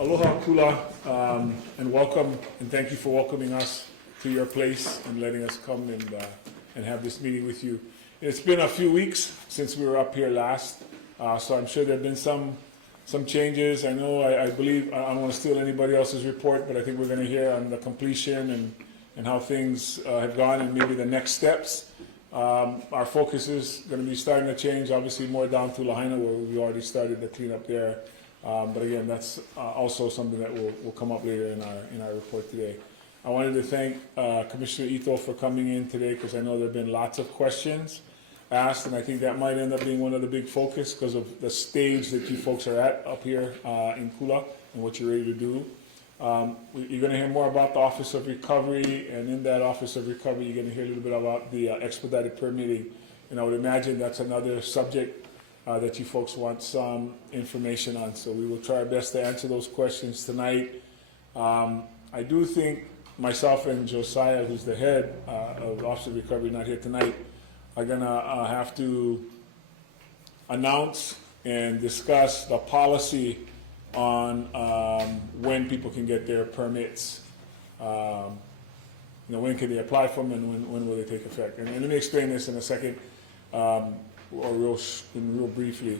Aloha, Kula, and welcome, and thank you for welcoming us to your place and letting us come and have this meeting with you. It's been a few weeks since we were up here last, so I'm sure there have been some changes. I know, I believe, I don't want to steal anybody else's report, but I think we're going to hear on the completion and how things have gone and maybe the next steps. Our focus is going to be starting to change, obviously more down to Lahaina, where we already started the cleanup there. But again, that's also something that will come up later in our report today. I wanted to thank Commissioner Ito for coming in today, because I know there have been lots of questions asked, and I think that might end up being one of the big focus because of the stage that you folks are at up here in Kula and what you're ready to do. You're going to hear more about the Office of Recovery, and in that Office of Recovery, you're going to hear a little bit about the expedited permitting. And I would imagine that's another subject that you folks want some information on. So we will try our best to answer those questions tonight. I do think myself and Josiah, who's the head of the Office of Recovery, not here tonight, are going to have to announce and discuss the policy on when people can get their permits. When can they apply for them, and when will they take effect? And let me explain this in a second, or real briefly.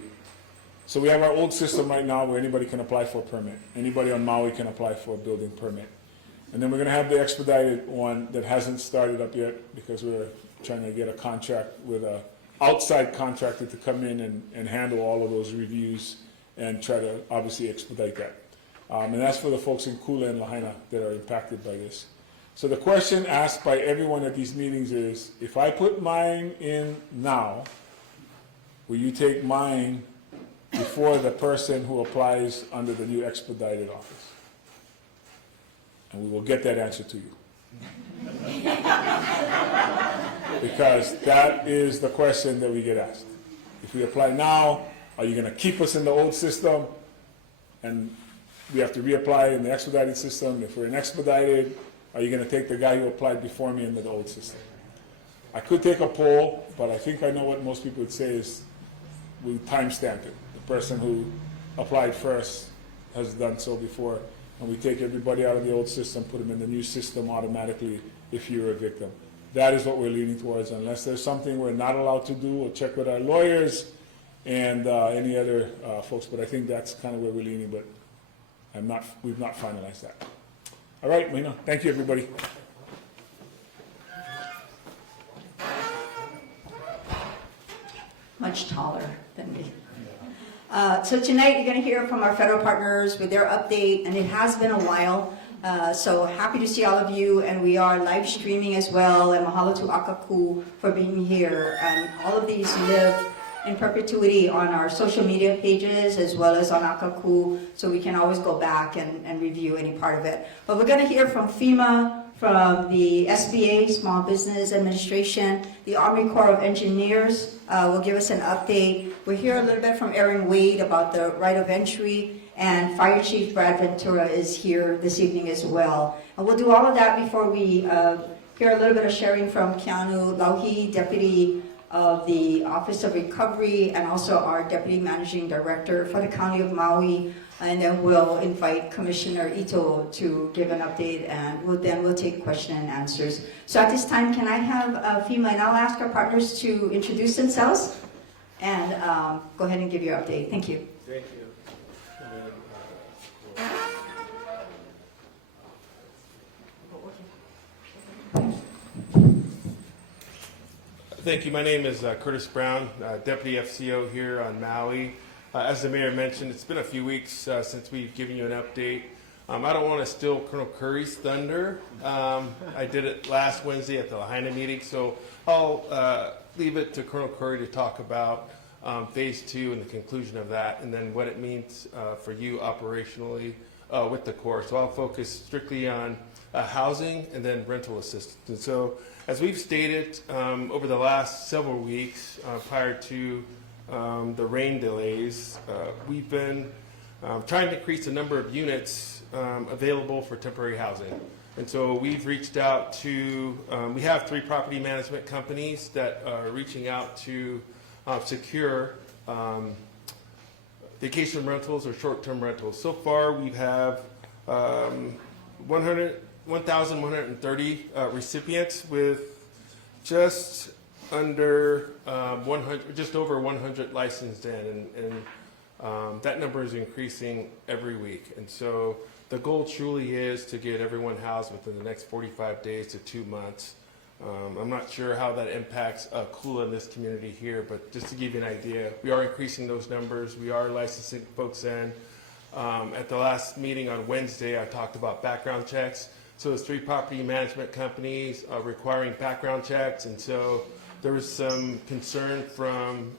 So we have our old system right now where anybody can apply for a permit. Anybody on Maui can apply for a building permit. And then we're going to have the expedited one that hasn't started up yet, because we're trying to get a contract with an outside contractor to come in and handle all of those reviews and try to obviously expedite that. And that's for the folks in Kula and Lahaina that are impacted by this. So the question asked by everyone at these meetings is, if I put mine in now, will you take mine before the person who applies under the new expedited office? And we will get that answer to you. Because that is the question that we get asked. If we apply now, are you going to keep us in the old system and we have to reapply in the expedited system? If we're in expedited, are you going to take the guy who applied before me into the old system? I could take a poll, but I think I know what most people would say is we timestamp it. The person who applied first has done so before, and we take everybody out of the old system, put them in the new system automatically if you're a victim. That is what we're leaning towards, unless there's something we're not allowed to do. We'll check with our lawyers and any other folks, but I think that's kind of where we're leaning, but we've not finalized that. All right, Maina, thank you, everybody. Much taller than me. So tonight you're going to hear from our federal partners with their update, and it has been a while. So happy to see all of you, and we are live streaming as well, and mahalo to Akaku for being here. And all of these live in perpetuity on our social media pages as well as on Akaku, so we can always go back and review any part of it. But we're going to hear from FEMA, from the SBA, Small Business Administration, the Army Corps of Engineers will give us an update. We'll hear a little bit from Aaron Wade about the right of entry, and Fire Chief Brad Ventura is here this evening as well. And we'll do all of that before we hear a little bit of sharing from Keanu Lauhi, Deputy of the Office of Recovery, and also our Deputy Managing Director for the County of Maui. And then we'll invite Commissioner Ito to give an update, and we'll take question and answers. So at this time, can I have FEMA, and I'll ask our partners to introduce themselves and go ahead and give your update. Thank you. Thank you. Thank you. My name is Curtis Brown, Deputy FCO here on Maui. As the Mayor mentioned, it's been a few weeks since we've given you an update. I don't want to steal Colonel Curry's thunder. I did it last Wednesday at the Lahaina meeting, so I'll leave it to Colonel Curry to talk about Phase 2 and the conclusion of that, and then what it means for you operationally with the Corps. So I'll focus strictly on housing and then rental assistance. And so, as we've stated over the last several weeks prior to the rain delays, we've been trying to increase the number of units available for temporary housing. And so we've reached out to, we have 3 property management companies that are reaching out to secure vacation rentals or short-term rentals. So far, we have 1,130 recipients with just under 100, just over 100 licensed in, and that number is increasing every week. And so the goal truly is to get everyone housed within the next 45 days to 2 months. I'm not sure how that impacts Kula in this community here, but just to give you an idea, we are increasing those numbers. We are licensing folks in. At the last meeting on Wednesday, I talked about background checks. So there's 3 property management companies requiring background checks, and so there was some concern from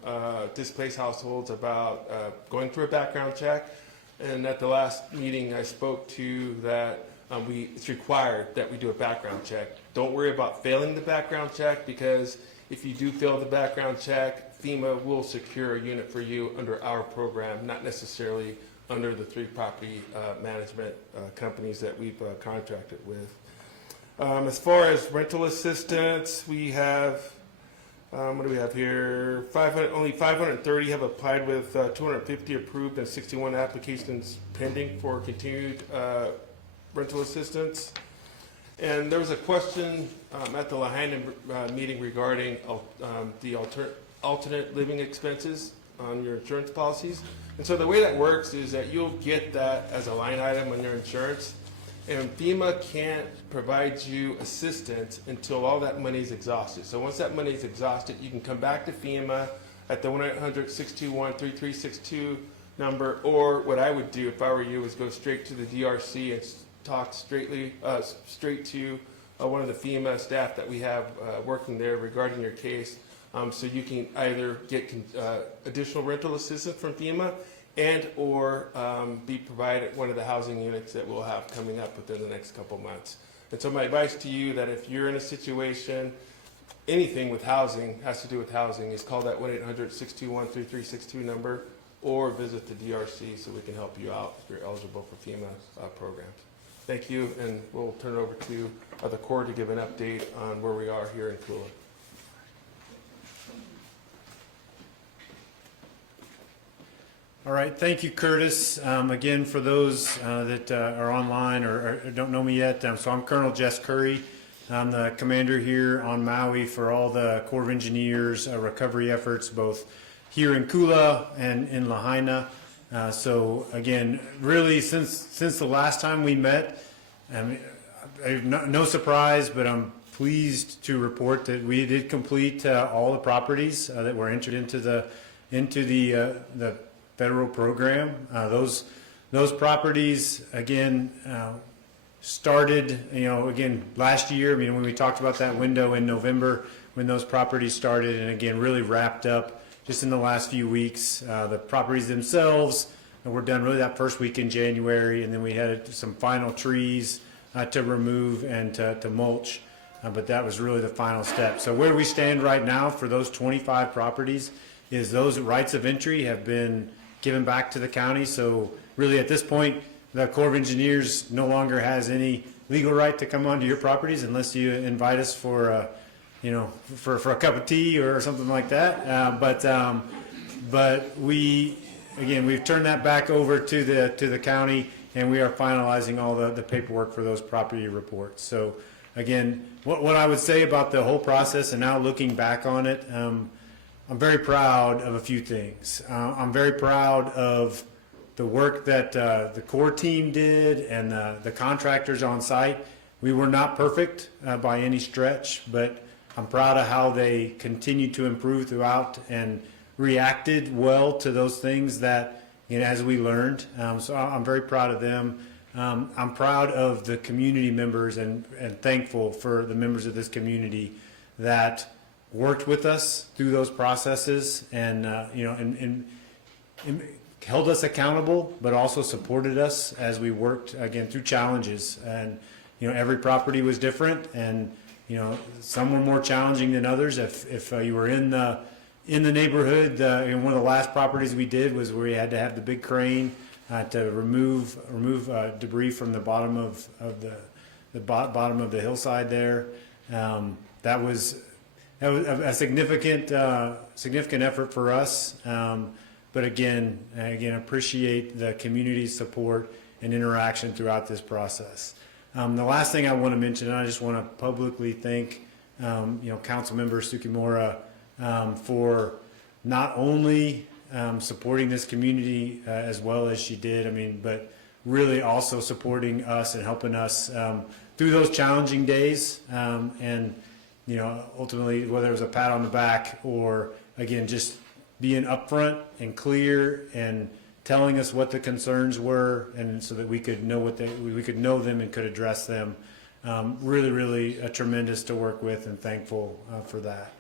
displaced households about going through a background check. And at the last meeting, I spoke to that it's required that we do a background check. Don't worry about failing the background check, because if you do fail the background check, FEMA will secure a unit for you under our program, not necessarily under the 3 property management companies that we've contracted with. As far as rental assistance, we have, what do we have here? Only 530 have applied with 250 approved and 61 applications pending for continued rental assistance. And there was a question at the Lahaina meeting regarding the alternate living expenses on your insurance policies. And so the way that works is that you'll get that as a line item on your insurance, and FEMA can't provide you assistance until all that money is exhausted. So once that money is exhausted, you can come back to FEMA at the 1-800-621-3362 number, or what I would do if I were you is go straight to the DRC and talk straight to one of the FEMA staff that we have working there regarding your case. So you can either get additional rental assistance from FEMA and or be provided one of the housing units that we'll have coming up within the next couple months. And so my advice to you, that if you're in a situation, anything with housing, has to do with housing, is call that 1-800-621-3362 number, or visit the DRC so we can help you out if you're eligible for FEMA programs. Thank you, and we'll turn it over to the Corps to give an update on where we are here in Kula. All right, thank you, Curtis. Again, for those that are online or don't know me yet, so I'm Colonel Jess Curry. I'm the commander here on Maui for all the Corps of Engineers recovery efforts, both here in Kula and in Lahaina. So again, really since the last time we met, no surprise, but I'm pleased to report that we did complete all the properties that were entered into the federal program. Those properties again started, again last year. I mean, when we talked about that window in November, when those properties started, and again really wrapped up just in the last few weeks. The properties themselves were done really that first week in January, and then we had some final trees to remove and to mulch. But that was really the final step. So where we stand right now for those 25 properties is those rights of entry have been given back to the county. So really at this point, the Corps of Engineers no longer has any legal right to come onto your properties unless you invite us for a cup of tea or something like that. But we've turned that back over to the county, and we are finalizing all the paperwork for those property reports. So again, what I would say about the whole process, and now looking back on it, I'm very proud of a few things. I'm very proud of the work that the Corps team did and the contractors on site. We were not perfect by any stretch, but I'm proud of how they continued to improve throughout and reacted well to those things that, as we learned. So I'm very proud of them. I'm proud of the community members and thankful for the members of this community that worked with us through those processes and held us accountable, but also supported us as we worked again through challenges. And every property was different, and some were more challenging than others. If you were in the neighborhood, one of the last properties we did was where we had to have the big crane to remove debris from the bottom of the bottom of the hillside there. That was a significant effort for us. but again, appreciate the community's support and interaction throughout this process. The last thing I want to mention, and I just want to publicly thank, Councilmember Sukimura for not only supporting this community as well as she did, but really also supporting us and helping us through those challenging days, and ultimately, whether it was a pat on the back or again just being upfront and clear and telling us what the concerns were, and so that we could know we could know them and could address them. Really tremendous to work with, and thankful for that.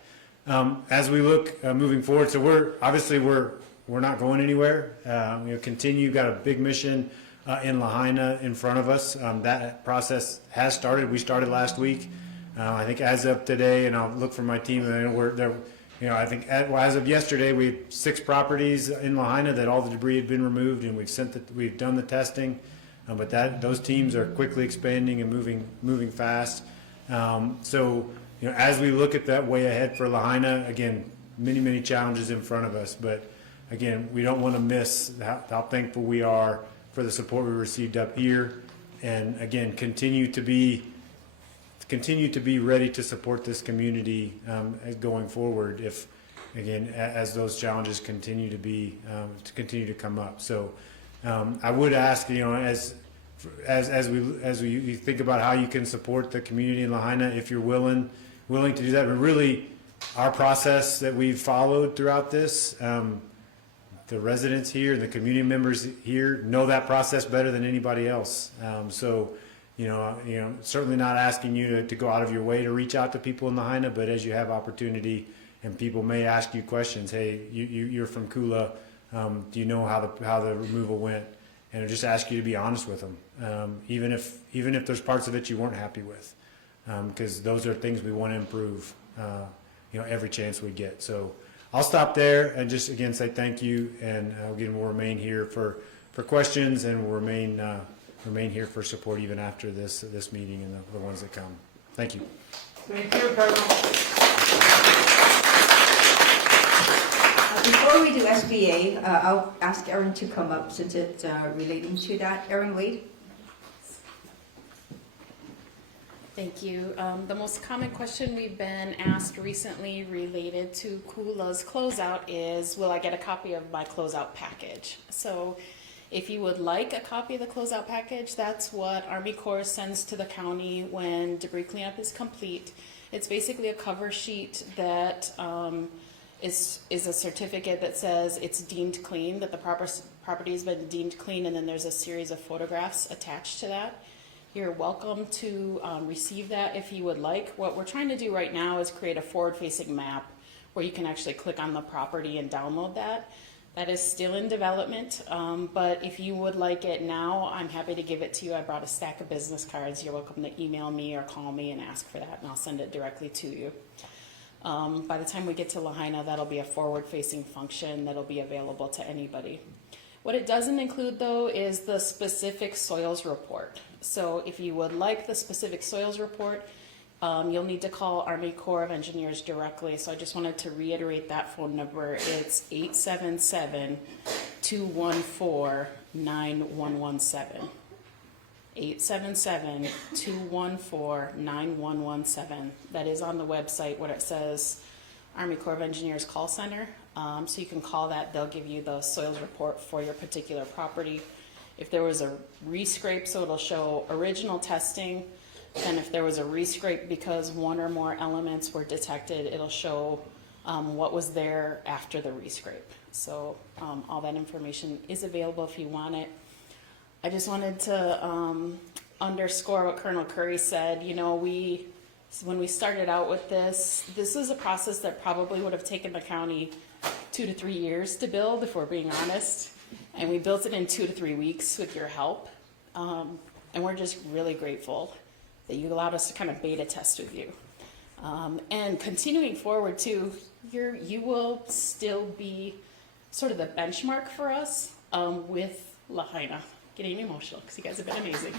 As we look moving forward, so we're not going anywhere. Continue. Got a big mission in Lahaina in front of us. That process has started. We started last week. I think as of today, and I'll look for my team. And we're there. I think as of yesterday, we had 6 properties in Lahaina that all the debris had been removed, and we've done the testing. But those teams are quickly expanding and moving fast. As we look at that way ahead for Lahaina, again, many challenges in front of us. But again, we don't want to miss how thankful we are for the support we received up here, and again, continue to be ready to support this community going forward. If again, as those challenges continue to come up. So I would ask, as we think about how you can support the community in Lahaina, if you're willing to do that. But really, our process that we've followed throughout this, the residents here, the community members here know that process better than anybody else. Certainly not asking you to go out of your way to reach out to people in Lahaina, but as you have opportunity and people may ask you questions, hey, you're from Kula, do you know how the removal went? And just ask you to be honest with them, even if there's parts of it you weren't happy with, because those are things we want to improve, every chance we get. So I'll stop there and just again say thank you, and again we'll remain here for questions, and we'll remain here for support even after this meeting and the ones that come. Thank you. Thank you, Colonel. Before we do SBA, I'll ask Erin to come up since it's relating to that. Erin Wade. Thank you. The most common question we've been asked recently related to Kula's closeout is, will I get a copy of my closeout package? So if you would like a copy of the closeout package, that's what Army Corps sends to the county when debris cleanup is complete. It's basically a cover sheet that is a certificate that says it's deemed clean, that the property has been deemed clean, and then there's a series of photographs attached to that. You're welcome to receive that if you would like. What we're trying to do right now is create a forward-facing map where you can actually click on the property and download that. That is still in development, but if you would like it now, I'm happy to give it to you. I brought a stack of business cards. You're welcome to email me or call me and ask for that, and I'll send it directly to you. By the time we get to Lahaina, that'll be a forward-facing function that'll be available to anybody. What it doesn't include, though, is the specific soils report. So if you would like the specific soils report, you'll need to call Army Corps of Engineers directly. So I just wanted to reiterate that phone number. It's 877-214-9117. 877-214-9117. That is on the website where it says Army Corps of Engineers Call Center. So you can call that. They'll give you the soils report for your particular property. If there was a rescrape, so it'll show original testing. And if there was a rescrape because one or more elements were detected, it'll show what was there after the rescrape. So all that information is available if you want it. I just wanted to underscore what Colonel Curry said. When we started out with this is a process that probably would have taken the county 2 to 3 years to build, if we're being honest. And we built it in 2 to 3 weeks with your help. And we're just really grateful that you allowed us to kind of beta test with you. And continuing forward too, you will still be sort of the benchmark for us with Lahaina. Getting emotional because you guys have been amazing.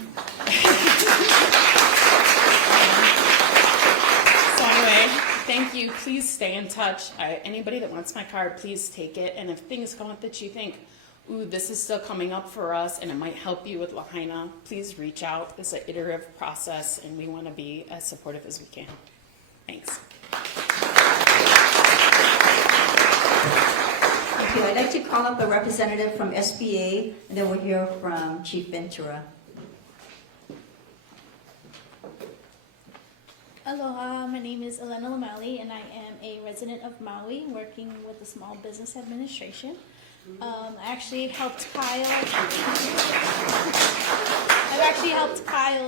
So anyway, Thank you. Please stay in touch. Anybody that wants my card, please take it. And if things come up that you think, ooh, this is still coming up for us and it might help you with Lahaina, please reach out. It's an iterative process and we want to be as supportive as we can. Thanks. Thank you. I'd like to call up a representative from SBA, and then we'll hear from Chief Ventura. Aloha, my name is Elena Lamali, and I am a resident of Maui working with the Small Business Administration. I actually helped Kyle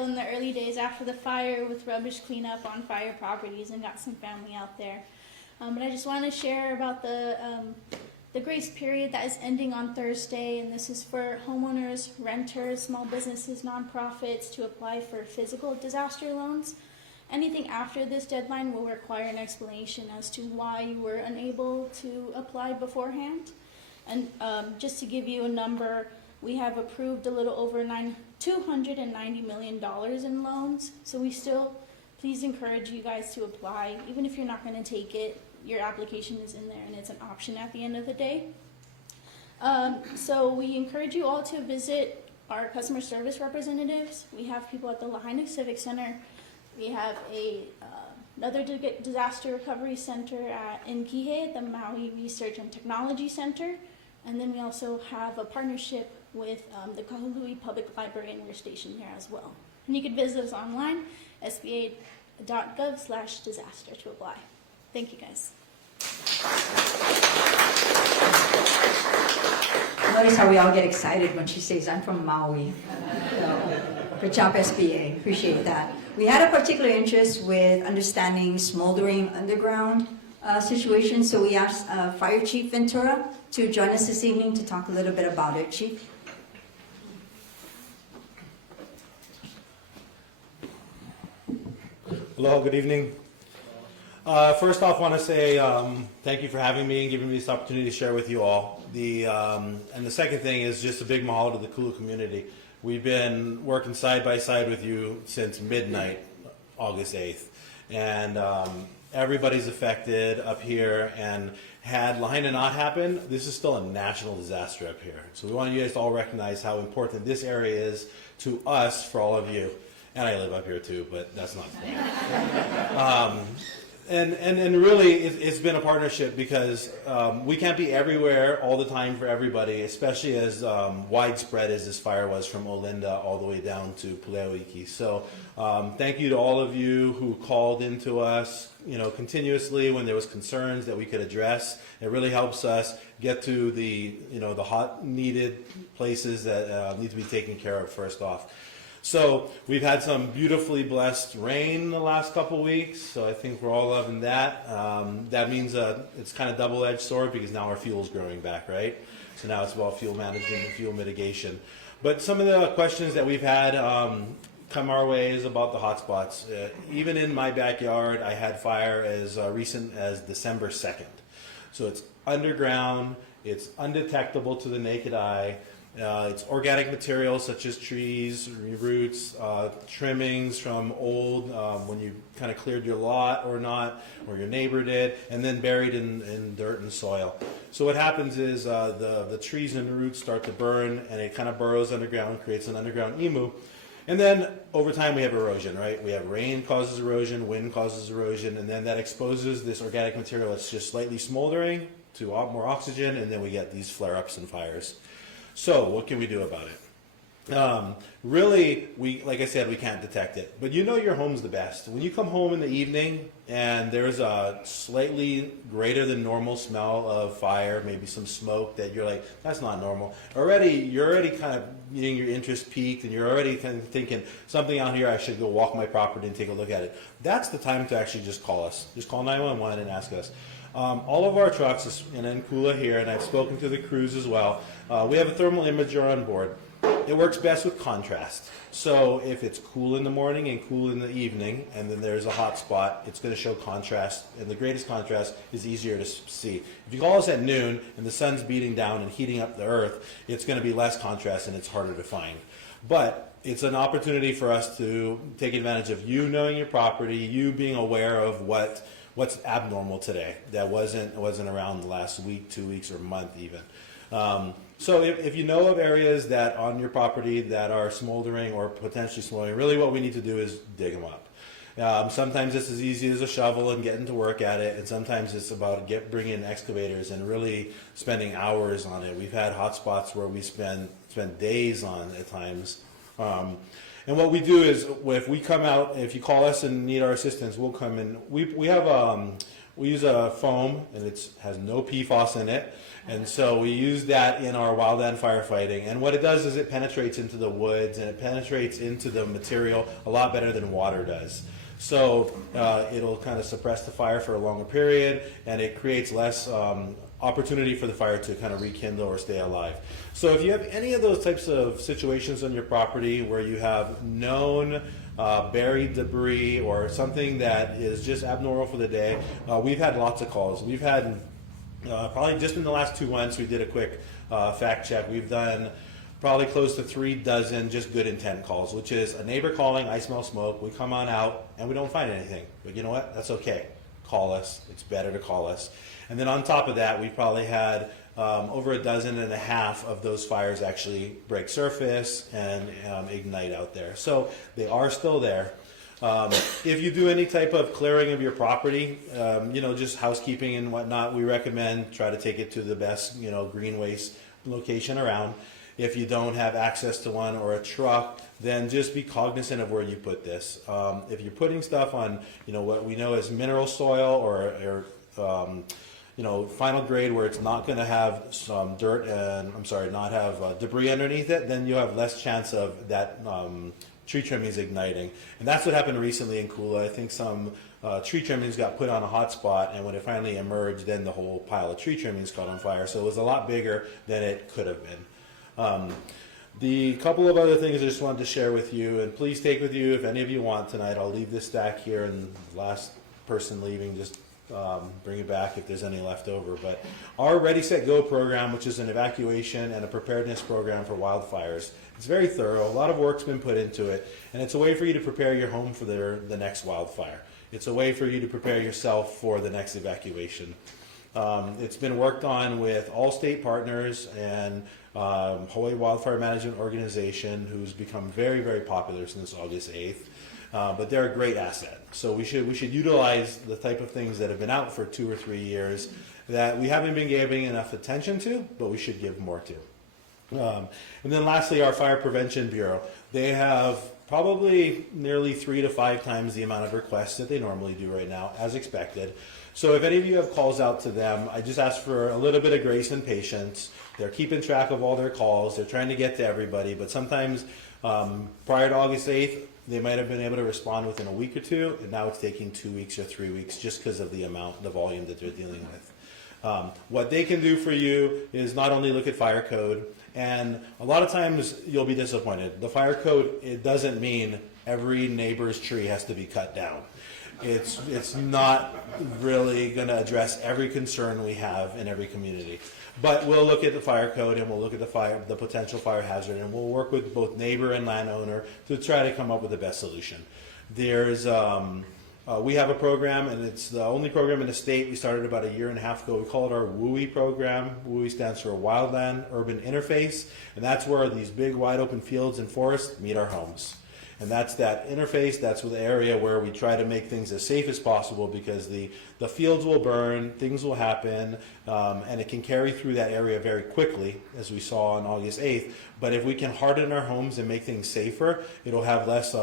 in the early days after the fire with rubbish cleanup on fire properties and got some family out there. But I just want to share about the grace period that is ending on Thursday, and this is for homeowners, renters, small businesses, nonprofits to apply for physical disaster loans. Anything after this deadline will require an explanation as to why you were unable to apply beforehand. And just to give you a number, we have approved a little over $290 million in loans. So we still, please encourage you guys to apply. Even if you're not going to take it, your application is in there and it's an option at the end of the day. So we encourage you all to visit our customer service representatives. We have people at the Lahaina Civic Center. We have another disaster recovery center in Kihei, the Maui Research and Technology Center. And then we also have a partnership with the Kahului Public Library, and we're stationed there as well. And you can visit us online, sba.gov/disaster to apply. Thank you, guys. Notice how we all get excited when she says, I'm from Maui. Good job, SBA. Appreciate that. We had a particular interest with understanding smoldering underground situations, so we asked Fire Chief Ventura to join us this evening to talk a little bit about it. Chief? Hello, good evening. First off, I want to say thank you for having me and giving me this opportunity to share with you all. And the second thing is just a big mahalo to the Kula community. We've been working side by side with you since midnight, August 8th. And everybody's affected up here. And had Lahaina not happened, this is still a national disaster up here. So we want you guys to all recognize how important this area is to us, for all of you. And I live up here too, but that's not fair. And really, it's been a partnership because we can't be everywhere all the time for everybody, especially as widespread as this fire was from Olinda all the way down to Puleoiki. So thank you to all of you who called into us, continuously when there was concerns that we could address. It really helps us get to the hot needed places that need to be taken care of first off. So we've had some beautifully blessed rain the last couple weeks, so I think we're all loving that. That means it's kind of double-edged sword because now our fuel's growing back, right? So now it's about fuel management and fuel mitigation. But some of the questions that we've had come our way is about the hotspots. Even in my backyard, I had fire as recent as December 2nd. So it's underground, it's undetectable to the naked eye. It's organic materials such as trees, roots, trimmings from old, when you kind of cleared your lot or not, or your neighbor did, and then buried in dirt and soil. So what happens is the trees and roots start to burn, and it kind of burrows underground, creates an underground imu. And then over time we have erosion, right? We have rain causes erosion, wind causes erosion, and then that exposes this organic material that's just slightly smoldering to more oxygen, and then we get these flare-ups and fires. So what can we do about it? Really, like I said, we can't detect it. But your home's the best. When you come home in the evening and there's a slightly greater than normal smell of fire, maybe some smoke that you're like, that's not normal. You're already kind of getting your interest peaked and you're already kind of thinking, something out here, I should go walk my property and take a look at it. That's the time to actually just call us. Just call 911 and ask us. All of our trucks, and in Kula here, and I've spoken to the crews as well, we have a thermal imager on board. It works best with contrast. So if it's cool in the morning and cool in the evening, and then there's a hot spot, it's going to show contrast, and the greatest contrast is easier to see. If you call us at noon and the sun's beating down and heating up the earth, it's going to be less contrast and it's harder to find. But it's an opportunity for us to take advantage of you knowing your property, you being aware of what what's abnormal today that wasn't around the last week, 2 weeks, or month even. So if you know of areas that on your property that are smoldering or potentially smoldering, really what we need to do is dig them up. Sometimes it's as easy as a shovel and getting to work at it, and sometimes it's about bringing in excavators and really spending hours on it. We've had hot spots where we spend days on at times. And what we do is, if we come out, if you call us and need our assistance, we'll come in. We have we use a foam, and it has no PFAS in it, and so we use that in our wildland firefighting. And what it does is it penetrates into the woods and it penetrates into the material a lot better than water does. So it'll kind of suppress the fire for a longer period, and it creates less opportunity for the fire to kind of rekindle or stay alive. So if you have any of those types of situations on your property where you have known buried debris or something that is just abnormal for the day, we've had lots of calls. We've had probably just in the last 2 months, we did a quick fact check. We've done probably close to 3 dozen just good intent calls, which is a neighbor calling, I smell smoke, we come on out and we don't find anything. But you know what? That's okay. Call us. It's better to call us. And then on top of that, we probably had over 1.5 dozen of those fires actually break surface and ignite out there. So they are still there. If you do any type of clearing of your property, just housekeeping and whatnot, we recommend try to take it to the best, green waste location around. If you don't have access to one or a truck, then just be cognizant of where you put this. If you're putting stuff on, what we know as mineral soil or final grade where it's not going to have some dirt and, not have debris underneath it, then you have less chance of that tree trimmings igniting. And that's what happened recently in Kula. I think some tree trimmings got put on a hot spot, and when it finally emerged, then the whole pile of tree trimmings caught on fire. So it was a lot bigger than it could have been. The couple of other things I just wanted to share with you, and please take with you if any of you want tonight. I'll leave this stack here, and the last person leaving, just bring it back if there's any left over. But our Ready, Set, Go program, which is an evacuation and a preparedness program for wildfires, it's very thorough. A lot of work's been put into it, and it's a way for you to prepare your home for the next wildfire. It's a way for you to prepare yourself for the next evacuation. It's been worked on with all state partners and Hawaii Wildfire Management Organization, who's become very, very popular since August 8th. But they're a great asset. So we should utilize the type of things that have been out for 2 or 3 years that we haven't been giving enough attention to, but we should give more to. And then lastly, our Fire Prevention Bureau. They have probably nearly 3 to 5 times the amount of requests that they normally do right now, as expected. So if any of you have calls out to them, I just ask for a little bit of grace and patience. They're keeping track of all their calls. They're trying to get to everybody, but sometimes prior to August 8th, they might have been able to respond within a week or 2, and now it's taking 2 weeks or 3 weeks just because of the volume that they're dealing with. What they can do for you is not only look at fire code, and a lot of times you'll be disappointed. The fire code, it doesn't mean every neighbor's tree has to be cut down. It's not really going to address every concern we have in every community. But we'll look at the fire code, and we'll look at the potential fire hazard, and we'll work with both neighbor and landowner to try to come up with the best solution. There's we have a program, and it's the only program in the state. We started about 1.5 years ago. We call it our WUI program. WUI stands for Wildland Urban Interface, and that's where these big wide open fields and forests meet our homes. And that's that interface, that's the area where we try to make things as safe as possible, because the fields will burn, things will happen, and it can carry through that area very quickly, as we saw on August 8th. But if we can harden our homes and make things safer, it'll have less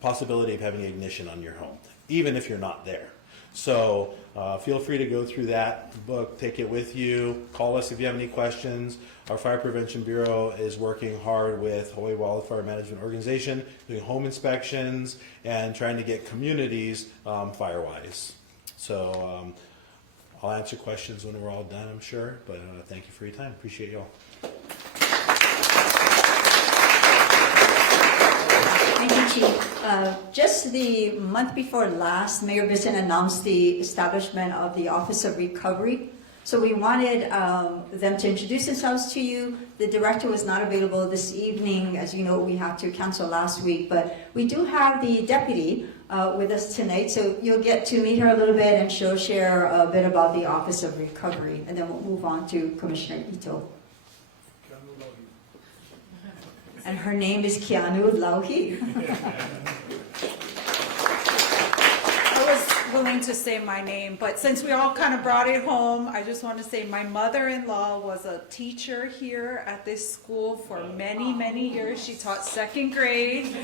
possibility of having ignition on your home, even if you're not there. So feel free to go through that book, take it with you, call us if you have any questions. Our Fire Prevention Bureau is working hard with Hawaii Wildfire Management Organization, doing home inspections and trying to get communities fire-wise. So I'll answer questions when we're all done, I'm sure, but thank you for your time. Appreciate you all. Thank you, Chief. Just the month before last, Mayor Bisson announced the establishment of the Office of Recovery. So we wanted them to introduce themselves to you. The director was not available this evening. As you know, we had to cancel last week, but we do have the deputy, with us tonight. So you'll get to meet her a little bit, and she'll share a bit about the Office of Recovery, and then we'll move on to Commissioner Ito. And her name is Keanu Lauhi. I was willing to say my name, but since we all kind of brought it home, I just want to say my mother-in-law was a teacher here at this school for many, many years. She taught second grade.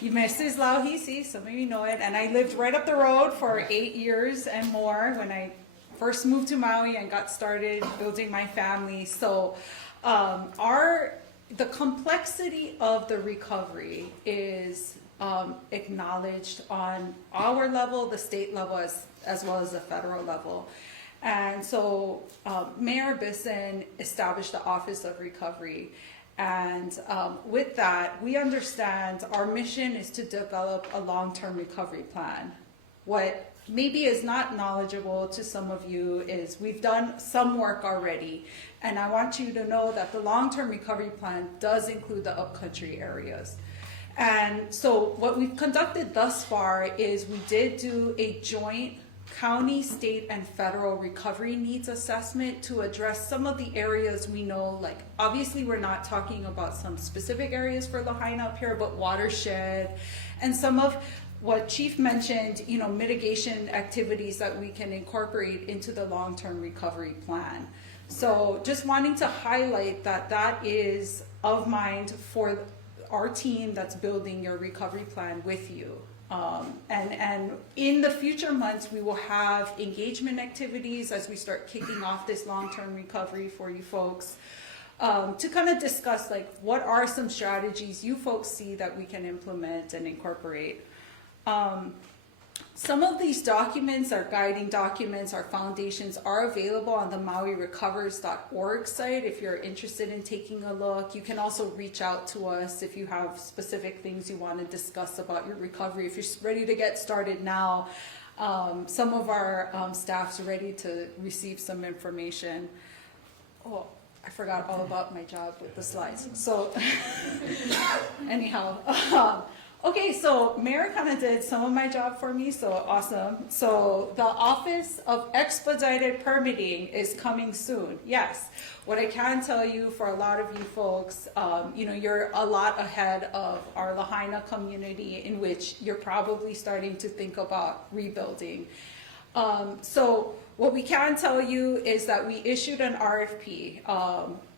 Mrs. Lauhi, see, some of you know it. And I lived right up the road for 8 years and more when I first moved to Maui and got started building my family. So the complexity of the recovery is acknowledged on our level, the state level, as well as the federal level. And so Mayor Bisson established the Office of Recovery. And with that, we understand our mission is to develop a long-term recovery plan. What maybe is not knowledgeable to some of you is we've done some work already. And I want you to know that the long-term recovery plan does include the upcountry areas. And so what we've conducted thus far is we did do a joint county, state, and federal recovery needs assessment to address some of the areas we know, like obviously we're not talking about some specific areas for Lahaina up here, but watershed and some of what Chief mentioned, mitigation activities that we can incorporate into the long-term recovery plan. So just wanting to highlight that is of mind for our team that's building your recovery plan with you. And in the future months, we will have engagement activities as we start kicking off this long-term recovery for you folks, to kind of discuss what are some strategies you folks see that we can implement and incorporate. Some of these documents, our guiding documents, our foundations are available on the MauiRecovers.org site if you're interested in taking a look. You can also reach out to us if you have specific things you want to discuss about your recovery. If you're ready to get started now, some of our staff's ready to receive some information. Oh, I forgot all about my job with the slides. So anyhow, okay, so Mayor kind of did some of my job for me, so awesome. So the Office of Expedited Permitting is coming soon. Yes, what I can tell you for a lot of you folks, you're a lot ahead of our Lahaina community in which you're probably starting to think about rebuilding. So what we can tell you is that we issued an RFP.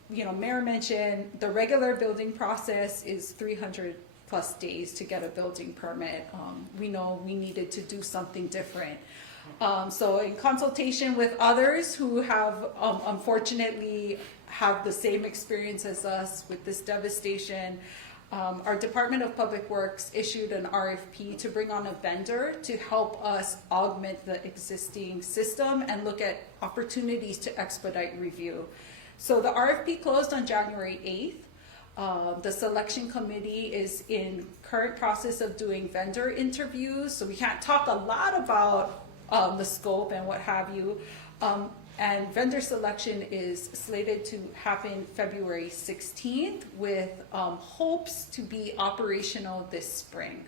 Mayor mentioned the regular building process is 300+ days to get a building permit. We know we needed to do something different. So in consultation with others who have unfortunately have the same experience as us with this devastation, our Department of Public Works issued an RFP to bring on a vendor to help us augment the existing system and look at opportunities to expedite review. So the RFP closed on January 8th. The selection committee is in current process of doing vendor interviews, so we can't talk a lot about the scope and what have you. And vendor selection is slated to happen February 16th with hopes to be operational this spring.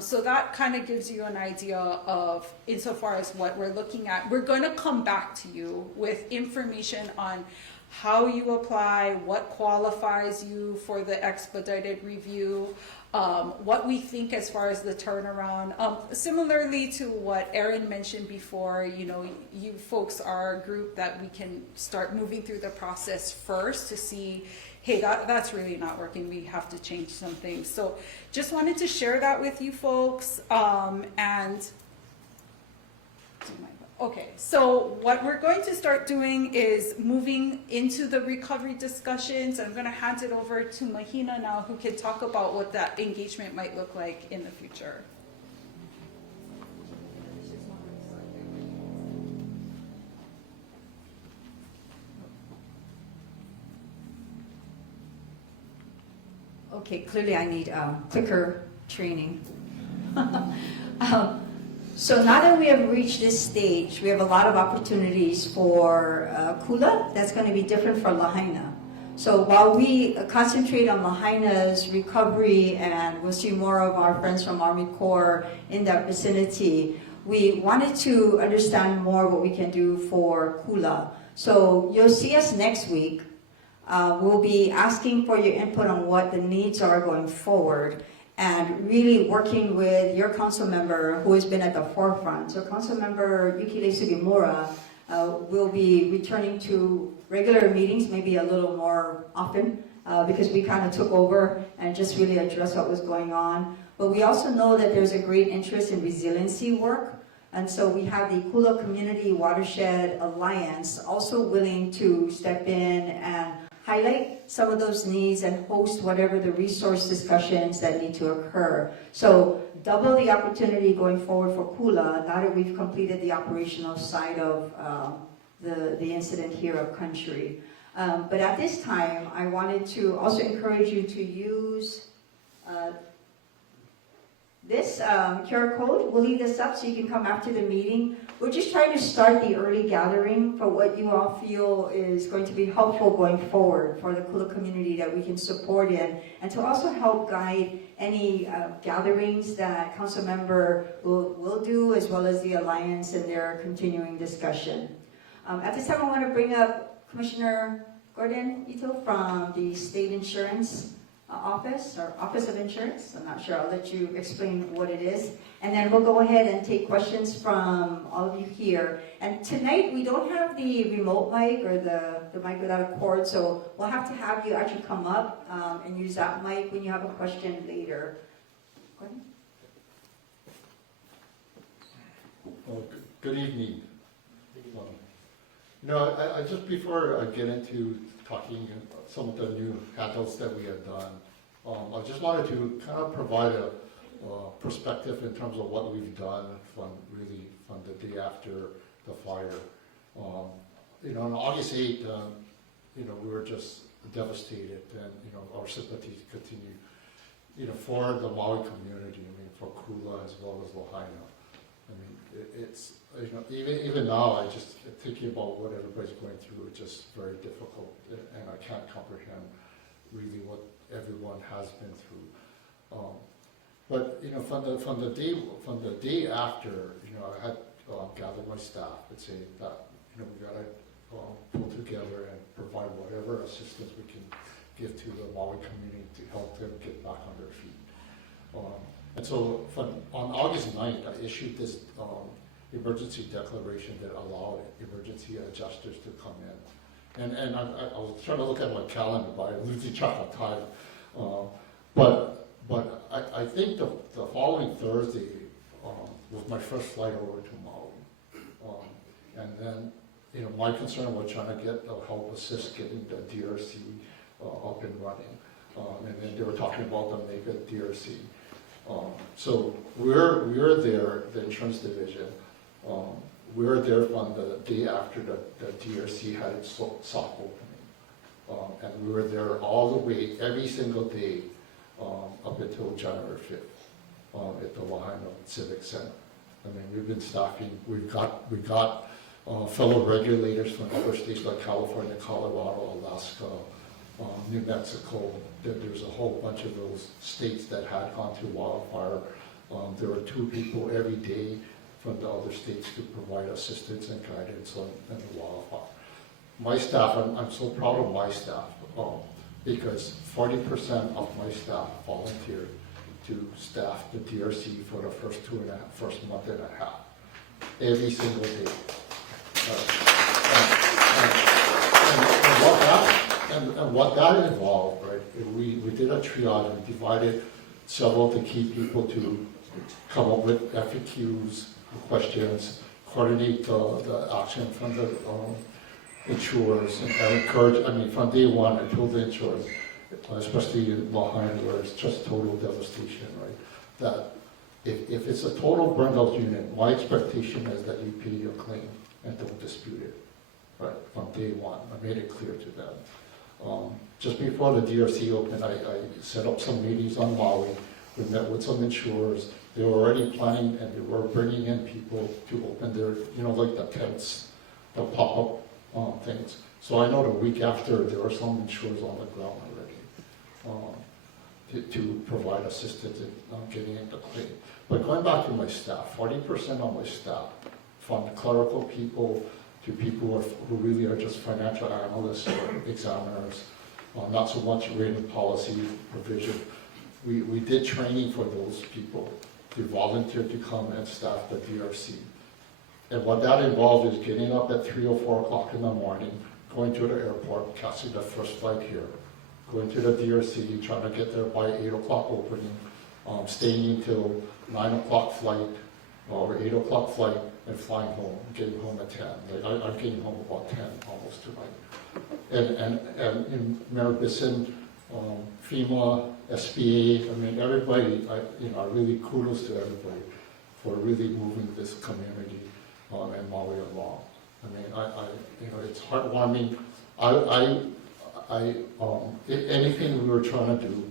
So that kind of gives you an idea of insofar as what we're looking at. We're going to come back to you with information on how you apply, what qualifies you for the expedited review, what we think as far as the turnaround. Similarly to what Erin mentioned before, you folks are a group that we can start moving through the process first to see, hey, that's really not working, we have to change some things. So just wanted to share that with you folks. Okay, so what we're going to start doing is moving into the recovery discussions. I'm going to hand it over to Mahina now, who can talk about what that engagement might look like in the future. Okay, clearly I need quicker training. So now that we have reached this stage, we have a lot of opportunities for Kula. That's going to be different for Lahaina. So while we concentrate on Lahaina's recovery, and we'll see more of our friends from Army Corps in that vicinity, we wanted to understand more what we can do for Kula. So you'll see us next week. We'll be asking for your input on what the needs are going forward, and really working with your council member who has been at the forefront. So Council Member Yukile Sugimura will be returning to regular meetings, maybe a little more often, because we kind of took over and just really addressed what was going on. But we also know that there's a great interest in resiliency work. And so we have the Kula Community Watershed Alliance also willing to step in and highlight some of those needs and host whatever the resource discussions that need to occur. So double the opportunity going forward for Kula now that we've completed the operational side of the incident here of country. But at this time, I wanted to also encourage you to use this QR code. We'll leave this up so you can come after the meeting. We're just trying to start the early gathering for what you all feel is going to be helpful going forward for the Kula community that we can support in, and to also help guide any gatherings that council member will do, as well as the Alliance and their continuing discussion. At this time, I want to bring up Commissioner Gordon Ito from the State Insurance Office, or Office of Insurance. I'm not sure. I'll let you explain what it is. And then we'll go ahead and take questions from all of you here. And tonight, we don't have the remote mic or the mic without a cord, so we'll have to have you actually come up and use that mic when you have a question later. Gordon? Well, good evening. I just before I get into talking some of the new handles that we have done, I just wanted to kind of provide a perspective in terms of what we've done from the day after the fire. On August 8th, we were just devastated, and our sympathies continue, for the Maui community. For Kula as well as Lahaina. It's even now, I just thinking about what everybody's going through. It's just very difficult, and I can't comprehend really what everyone has been through. But from the day after, I had gathered my staff and say that we gotta pull together and provide whatever assistance we can give to the Maui community to help them get back on their feet. And so on August 9th, I issued this emergency declaration that allowed emergency adjusters to come in. And I was trying to look at my calendar, but I'm losing track of time. But I think the following Thursday was my first flight over to Maui. And then, my concern was trying to help assist getting the DRC up and running. And then they were talking about the mega DRC. So we're there, the insurance division. We were there on the day after the DRC had its soft opening. And we were there all the way, every single day, up until January 5th, at the Lahaina Civic Center. We've been staffing, we got fellow regulators from other states like California, Colorado, Alaska, New Mexico. There's a whole bunch of those states that had gone through wildfire. There were 2 people every day from the other states to provide assistance and guidance on the wildfire. My staff, I'm so proud of my staff because 40% of my staff volunteered to staff the DRC for the first month and a half, every single day. And what that involved, right? We did a triage. We divided several of the key people to come up with FAQs, questions, coordinate the action from the insurers, and encourage. From day one, I told the insurers, especially in Lahaina, where it's just total devastation, right? That if it's a total burned out unit, my expectation is that you pay your claim and don't dispute it, right? From day one, I made it clear to them. Just before the DRC opened, I set up some meetings on Maui. We met with some insurers. They were already planning, and they were bringing in people to open their, like the tents, the pop-up things. So I know the week after, there were some insurers on the ground already to provide assistance in getting in the claim. But going back to my staff, 40% of my staff, from clerical people to people who really are just financial analysts or examiners, not so much written policy provision. We did training for those people to volunteer to come and staff the DRC. And what that involved is getting up at 3 or 4 o'clock in the morning, going to the airport, catching the first flight here, going to the DRC, trying to get there by 8 o'clock opening, staying until 9 o'clock flight or 8 o'clock flight, and flying home, getting home at 10. Like I'm getting home about 10 almost tonight. And in Maribison, FEMA, SBA, I mean everybody, I really kudos to everybody for really moving this community and Maui along. I mean, it's heartwarming. Anything we were trying to do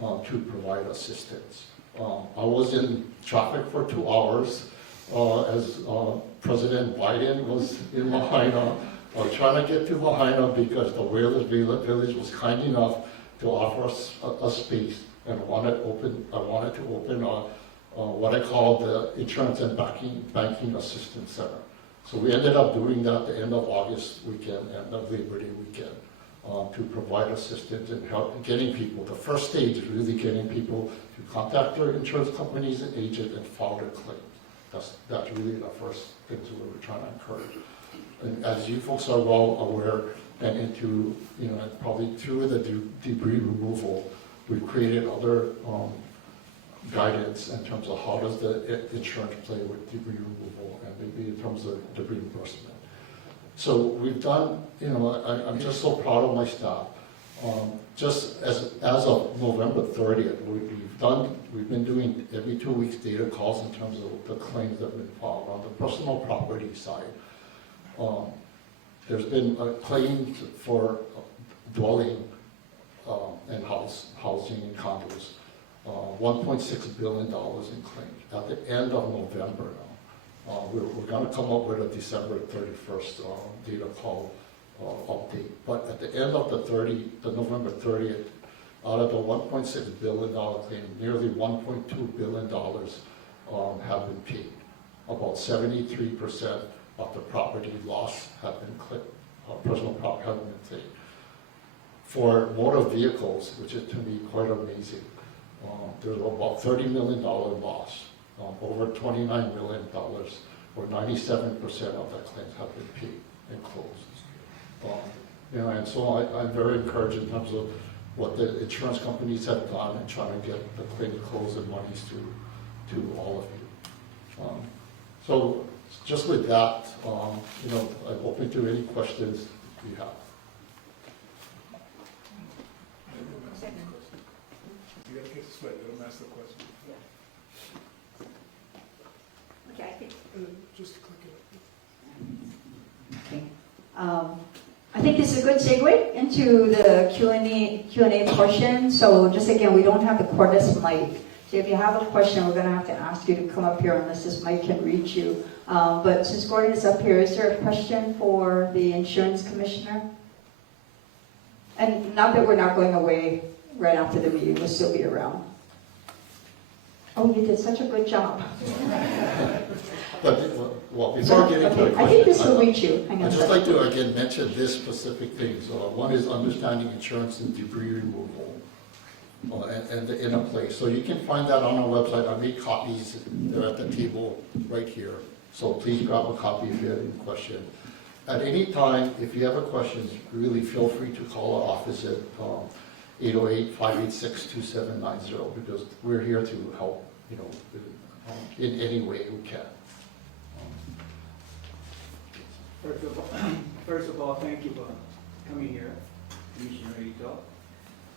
to provide assistance. I was in traffic for 2 hours as President Biden was in Lahaina, trying to get to Lahaina because the Whalers Village was kind enough to offer us a space, and I wanted to open what I call the Insurance and Banking Assistance Center. So we ended up doing that the end of August weekend and the Labor Day weekend to provide assistance and help getting people. The first stage is really getting people to contact their insurance companies and agents and file their claims. That's really the first things we were trying to encourage. And as you folks are well aware, and into, and probably through the debris removal, we've created other guidance in terms of how does the insurance play with debris removal and maybe in terms of debris reimbursement. So we've done, I'm just so proud of my staff. Just as of November 30th, we've been doing every 2 weeks data calls in terms of the claims that have been filed. On the personal property side, there's been claims for dwelling and housing and condos, $1.6 billion in claims. At the end of November now, we're going to come up with a December 31st data call update. But at the end of the November 30th, out of the $1.6 billion claim, nearly $1.2 billion have been paid. About 73% of the property loss have been clipped, personal property have been paid. For motor vehicles, which is to me quite amazing, there's about $30 million loss, over $29 million, or 97% of the claims have been paid and closed. And so I'm very encouraged in terms of what the insurance companies have done and trying to get the claim closed and monies to all of you. So just with that, I'm open to any questions you have. You gotta get this right, let them ask the question. Okay, I think. Just click it. Okay. I think this is a good segue into the Q&A portion. So just again, we don't have the cordless mic. So if you have a question, we're going to have to ask you to come up here unless this mic can reach you. But since Gordon is up here, is there a question for the insurance commissioner? And not that we're not going away right after the meeting, we'll still be around. Oh, you did such a good job. But, before getting to the question, I think this will reach you. Hang on I'd a just second. like to again mention this specific thing. So one is understanding insurance and debris removal and the inner place. So you can find that on our website. I made copies. They're at the table right here. So please grab a copy if you have any question. At any time, if you have a question, really feel free to call our office at 808-586-2790 because we're here to help, in any way we can. First of all, thank you for coming here, Commissioner Ito.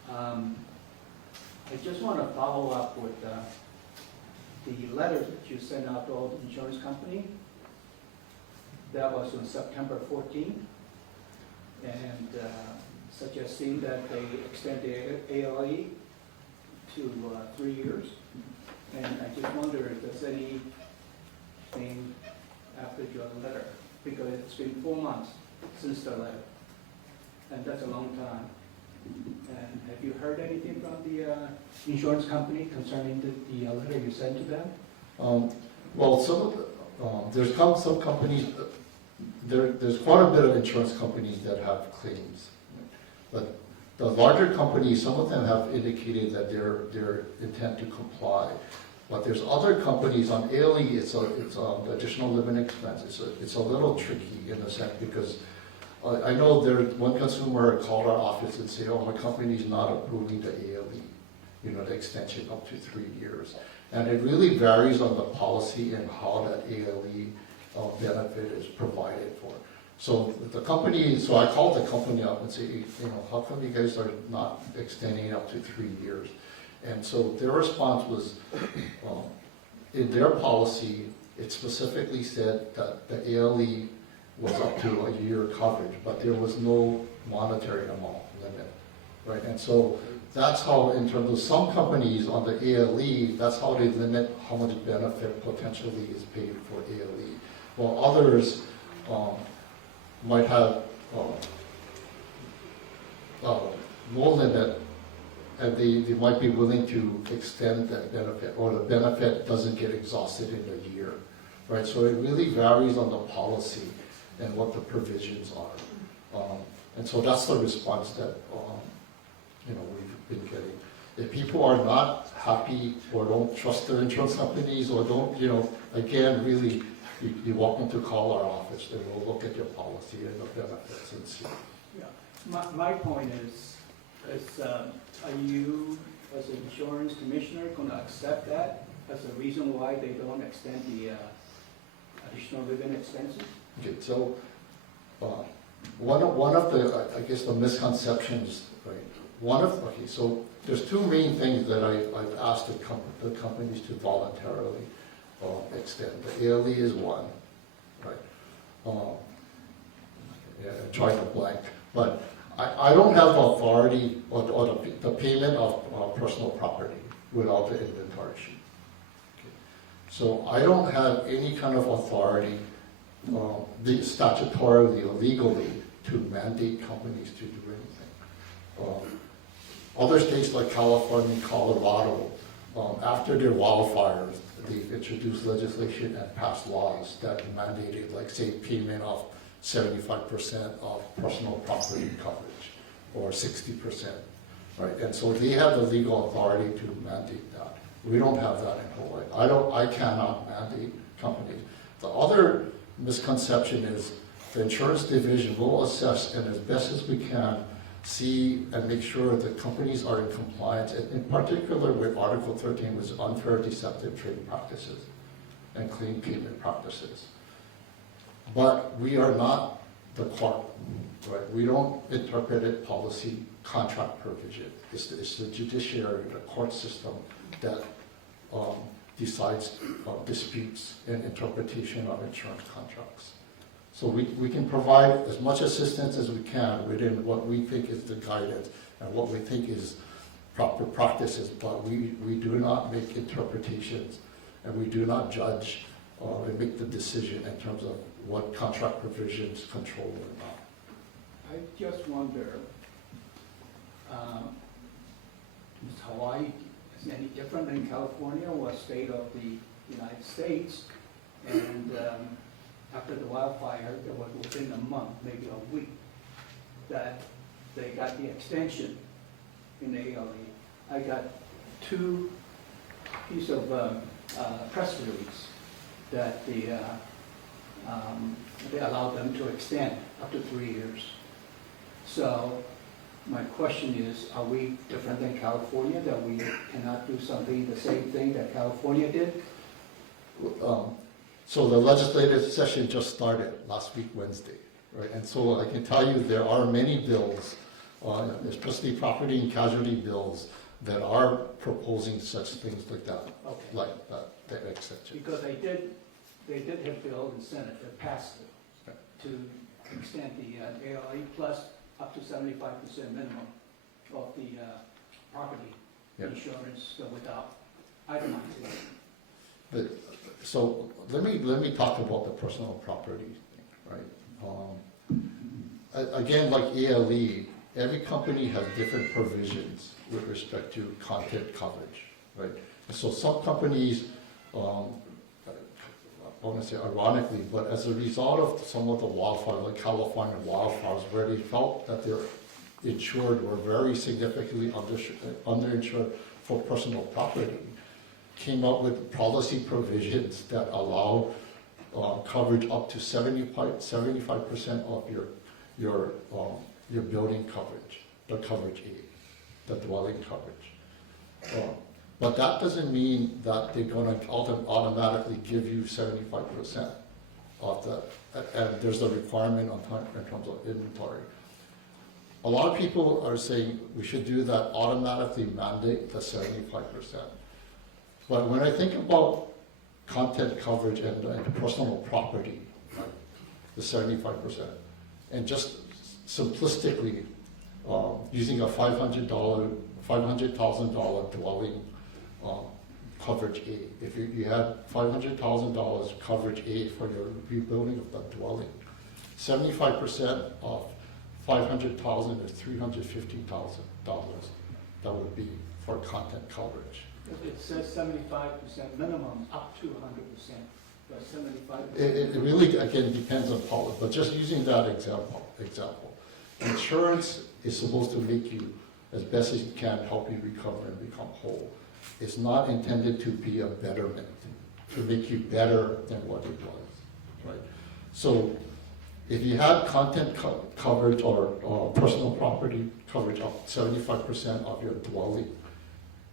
I just want to follow up with the letter that you sent out to all the insurance company. That was on September 14th, and suggesting that they extend the ALE to 3 years. And I just wonder if there's anything after your letter, because it's been 4 months since the letter. and that's a long time. And have you heard anything from the insurance company concerning the letter you sent to them? Well, some of the, some companies, there's quite a bit of insurance companies that have claims. But the larger companies, some of them have indicated that they're intent to comply. But there's other companies on ALE, it's the additional living expense. It's a little tricky in a sense because I know one consumer called our office and said, oh, my company's not approving the ALE, the extension up to 3 years. And it really varies on the policy and how that ALE benefit is provided for. So I called the company up and said, how come you guys are not extending it up to 3 years? And so their response was, in their policy, it specifically said that the ALE was up to a year coverage, but there was no monetary amount limit, right? And so that's how, in terms of some companies on the ALE, that's how they limit how much benefit potentially is paid for ALE. While others might have no limit, and they might be willing to extend that benefit, or the benefit doesn't get exhausted in a year, right? So it really varies on the policy and what the provisions are. And so that's the response that we've been getting. If people are not happy or don't trust their insurance companies or don't, again, really, you're welcome to call our office and we'll look at your policy and the benefits and see. Yeah. My point is are you, as an insurance commissioner, going to accept that as a reason why they don't extend the additional living expenses? Okay, so one of the, I guess, the misconceptions, right? So there's two main things that I've asked the companies to voluntarily extend. The ALE is one, right? I'm trying to blank, but I don't have the authority or the payment of personal property without the inventory sheet. Okay. So I don't have any kind of authority, statutorily or legally, to mandate companies to do anything. Other states like California, Colorado, after their wildfires, they've introduced legislation and passed laws that mandated, like, say, payment of 75% of personal property coverage, or 60%, right? And so they have the legal authority to mandate that. We don't have that in Hawaii. I cannot mandate companies. The other misconception is the insurance division will assess, and as best as we can, see and make sure that companies are in compliance, and in particular with Article 13, which is unfair deceptive trading practices and clean payment practices. But we are not the court, right? We don't interpret it policy, contract provision. It's the judiciary, the court system that decides disputes and interpretation of insurance contracts. So we can provide as much assistance as we can within what we think is the guidance and what we think is proper practices, but we do not make interpretations and we do not judge and make the decision in terms of what contract provisions control or not. I just wonder, is Hawaii is any different than California or a state of the United States? And after the wildfire, there was within a month, maybe a week, that they got the extension in the ALE. I got 2 pieces of press release that they allowed them to extend up to 3 years. So my question is, are we different than California, that we cannot do something, the same thing that California did? So the legislative session just started last week, Wednesday, right? And so I can tell you there are many bills, especially property and casualty bills, that are proposing such things like that, Okay. like that extension. Because they did have bill in Senate that passed it to extend the ALE plus up to 75% minimum of the property insurance without itemizing. But, so let me talk about the personal property thing, right? again, like ALE, every company has different provisions with respect to content coverage, right? And so some companies, I want to say ironically, but as a result of some of the wildfires, like California wildfires, where they felt that their insured were very significantly underinsured for personal property, came up with policy provisions that allow coverage up to 75% of your building coverage, the coverage A, the dwelling coverage. But that doesn't mean that they're going to automatically give you 75% of the, and there's a requirement in terms of inventory. A lot of people are saying we should do that, automatically mandate the 75%. But when I think about content coverage and personal property, right, the 75%, and just simplistically using a $500,000 dwelling coverage A. If you had $500,000 coverage A for your rebuilding of the dwelling, 75% of $500,000 is $350,000. That would be for content coverage. It says 75% minimum, up to 100%, but 75%. It really, again, depends on policy, but just using that example, insurance is supposed to make you, as best as you can, help you recover and become whole. It's not intended to be a betterment, to make you better than what it was, right? So if you had content coverage or personal property coverage of 75% of your dwelling,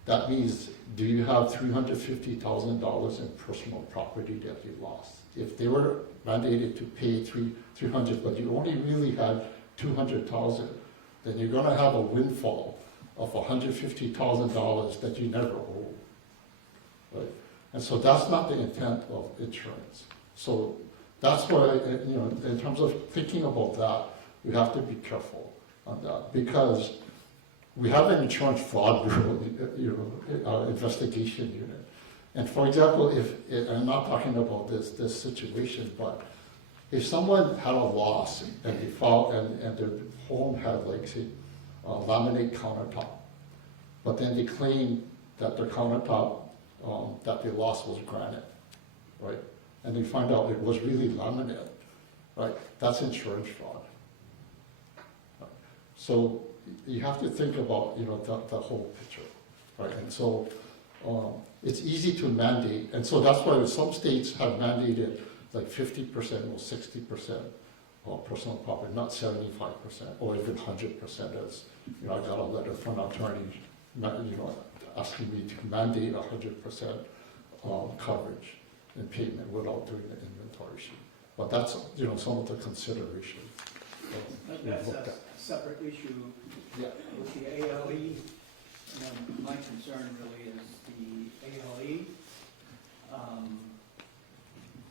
that means, do you have $350,000 in personal property that you lost? If they were mandated to pay $300,000, but you only really had $200,000, then you're going to have a windfall of $150,000 that you never owe, right? And so that's not the intent of insurance. So that's why, in terms of thinking about that, we have to be careful on that, because we have an insurance fraud bureau, investigation unit. And for example, I'm not talking about this situation, but if someone had a loss and they filed and their home had, like, say, a laminate countertop, but then they claim that their countertop that they lost was granite, right? And they find out it was really laminate, right? That's insurance fraud. Right? So you have to think about, the whole picture, right? And so it's easy to mandate, and so that's why some states have mandated like 50% or 60% of personal property, not 75% or even 100%. As I got a letter from an attorney, asking me to mandate 100% coverage and payment without doing the inventory sheet. But that's some of the considerations. That's a separate issue. Yeah. With the ALE, my concern really is the ALE,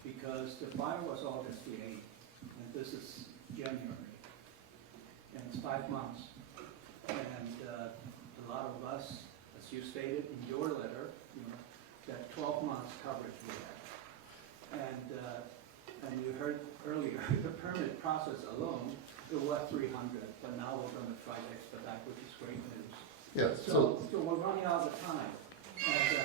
because the fire was August the 8th, and this is January, and it's 5 months. And a lot of us, as you stated in your letter, that 12 months coverage we have. And you heard earlier, the permit process alone, it was 300, but now we're going to try to expedite, which is great news. Yeah. So we're running out of time. And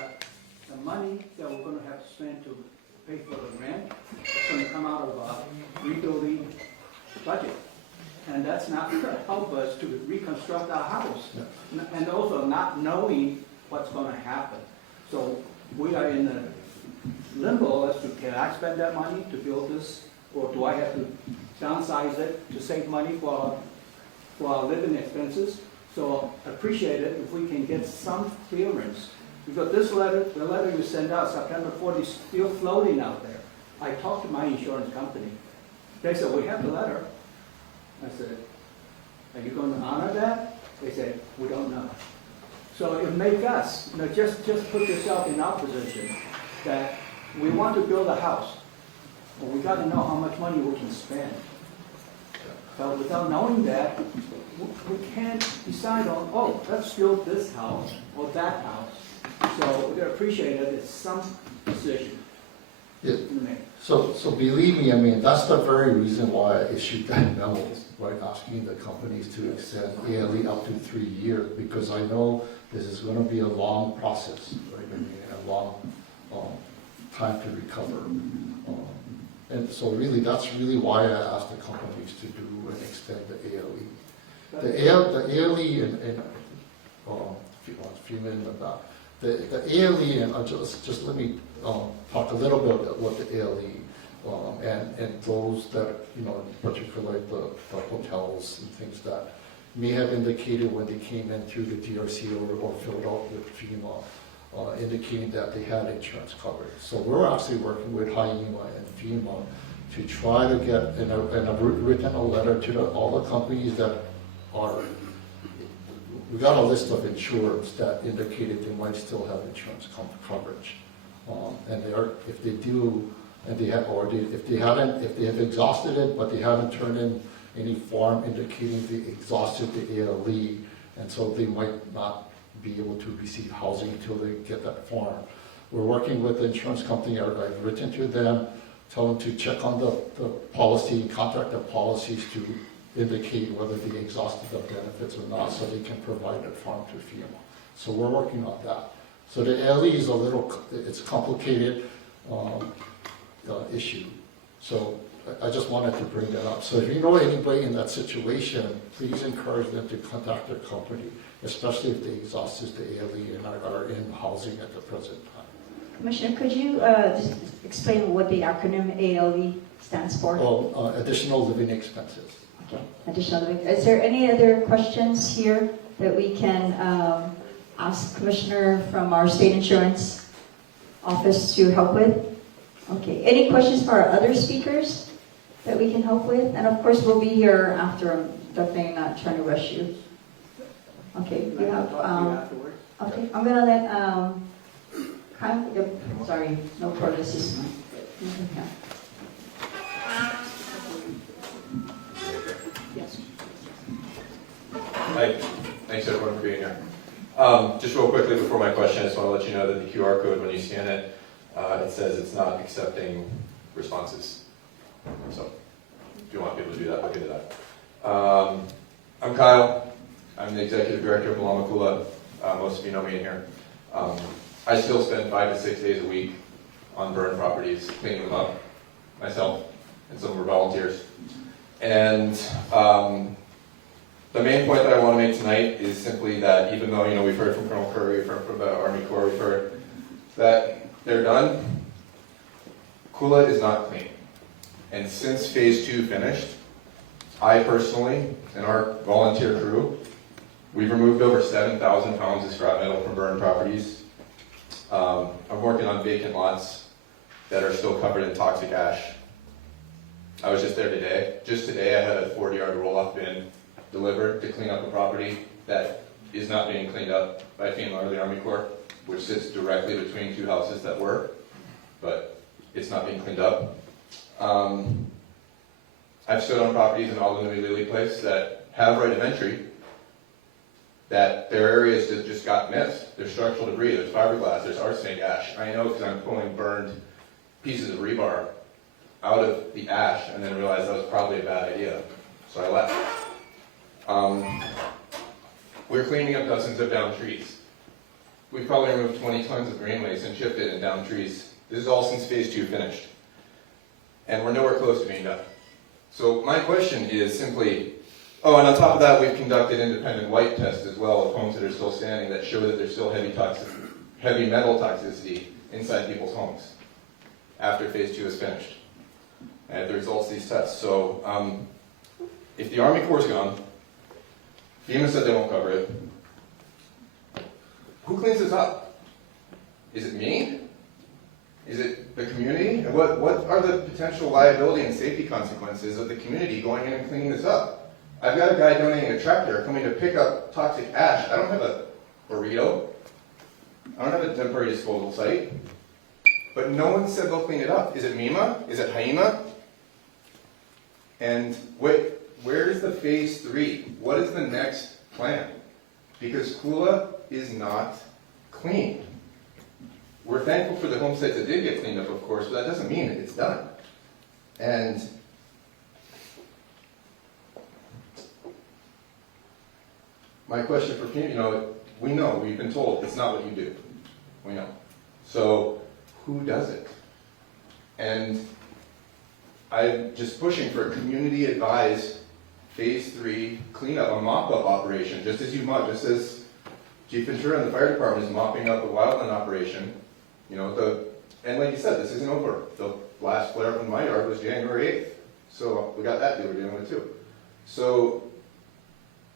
the money that we're going to have to spend to pay for the rent is going to come out of our rebuilding budget. And that's not going to help us to reconstruct our house. Yeah. And also not knowing what's going to happen. So we are in a limbo as to, can I spend that money to build this, or do I have to downsize it to save money for our living expenses? So appreciate it if we can get some clearance. Because this letter, the letter you sent out September 4th, is still floating out there. I talked to my insurance company. They said, we have the letter. I said, are you going to honor that? They said, we don't know. So it make us, just put yourself in our position that we want to build a house, but we got to know how much money we can spend. But without knowing that, we can't decide on, oh, let's build this house or that house. So we appreciate it. It's some decision. Yeah. So believe me, I mean, that's the very reason why I issued that memo, right, asking the companies to extend ALE up to 3 years, because I know this is gonna be a long process, right, I mean, a long, time to recover. And so really, that's really why I asked the companies to do and extend the ALE. The ALE and few minutes about the ALE, and just let me talk a little bit about what the ALE and those that, you know, particularly the hotels and things that may have indicated when they came in through the DRC or filled out with FEMA, indicating that they had insurance coverage. So we're actually working with HIEMA and FEMA to try to get, and I've written a letter to all the companies that are, we got a list of insurers that indicated they might still have insurance coverage. And they are, if they do, and they have, or if they have exhausted it, but they haven't turned in any form indicating they exhausted the ALE, and so they might not be able to receive housing until they get that form. We're working with the insurance company. I've written to them, tell them to check on the policy, contact the policies to indicate whether they exhausted the benefits or not, so they can provide that form to FEMA. So we're working on that. So the ALE is a little, it's a complicated issue. So I just wanted to bring that up. So if you know anybody in that situation, please encourage them to contact their company, especially if they exhausted the ALE and are in housing at the present time. Commissioner, could you just explain what the acronym ALE stands for? Well, additional living expenses. Okay, additional living. Is there any other questions here that we can ask Commissioner from our state insurance office to help with? Okay, any questions for our other speakers that we can help with? And of course, we'll be here after. I'm definitely not trying to rush you. Okay, we have, okay, I'm gonna let, sorry, no protest this one. Yes. Hi, thanks everyone for being here. Just real quickly before my question, I just want to let you know that the QR code, when you scan it, it says it's not accepting responses. So if you want people to do that, look into that. I'm Kyle. I'm the executive director of Kula. Most of you know me in here. I still spend 5 to 6 days a week on burn properties, cleaning them up myself and some of our volunteers. And the main point that I want to make tonight is simply that even though, you know, we've heard from Colonel Curry, we've heard from the Army Corps, we've heard that they're done, Kula is not clean. And since phase 2 finished, I personally and our volunteer crew, we've removed over 7,000 pounds of scrap metal from burned properties. I'm working on vacant lots that are still covered in toxic ash. I was just there today. Just today I had a 40-yard roll-off bin delivered to clean up a property that is not being cleaned up by FEMA or the Army Corps, which sits directly between 2 houses that were, but it's not being cleaned up. I've stood on properties in Alden and Lily Place that have right of entry, that their areas that just got missed. There's structural debris, there's fiberglass, there's arsenic ash. I know because I'm pulling burned pieces of rebar out of the ash and then realized that was probably a bad idea. So I left. We're cleaning up dozens of downed trees. We've probably removed 20 tons of green waste and chipped it in downed trees. This is all since phase 2 finished. And we're nowhere close to being done. So my question is simply, oh, and on top of that, we've conducted independent white tests as well of homes that are still standing that show that there's still heavy metal toxicity inside people's homes after phase 2 is finished. And the results of these tests. So if the Army Corps is gone, FEMA said they won't cover it. Who cleans this up? Is it me? Is it the community? And what are the potential liability and safety consequences of the community going in and cleaning this up? I've got a guy donating a tractor coming to pick up toxic ash. I don't have a burrito. I don't have a temporary disposal site. But no one said they'll clean it up. Is it MEMA? Is it HIEMA? And where is the phase 3? What is the next plan? Because Kula is not clean. we're thankful for the home sites that did get cleaned up, of course, but that doesn't mean it's done. And my question for community, we know, we've been told it's not what you do. We know. So who does it? And I'm just pushing for a community advised phase 3 cleanup, a mop-up operation, just as Chief Ventura and the fire department is mopping up a wildland operation. And like you said, this isn't over. The last flare-up in my yard was January 8th. So we got that deal we're dealing with too. So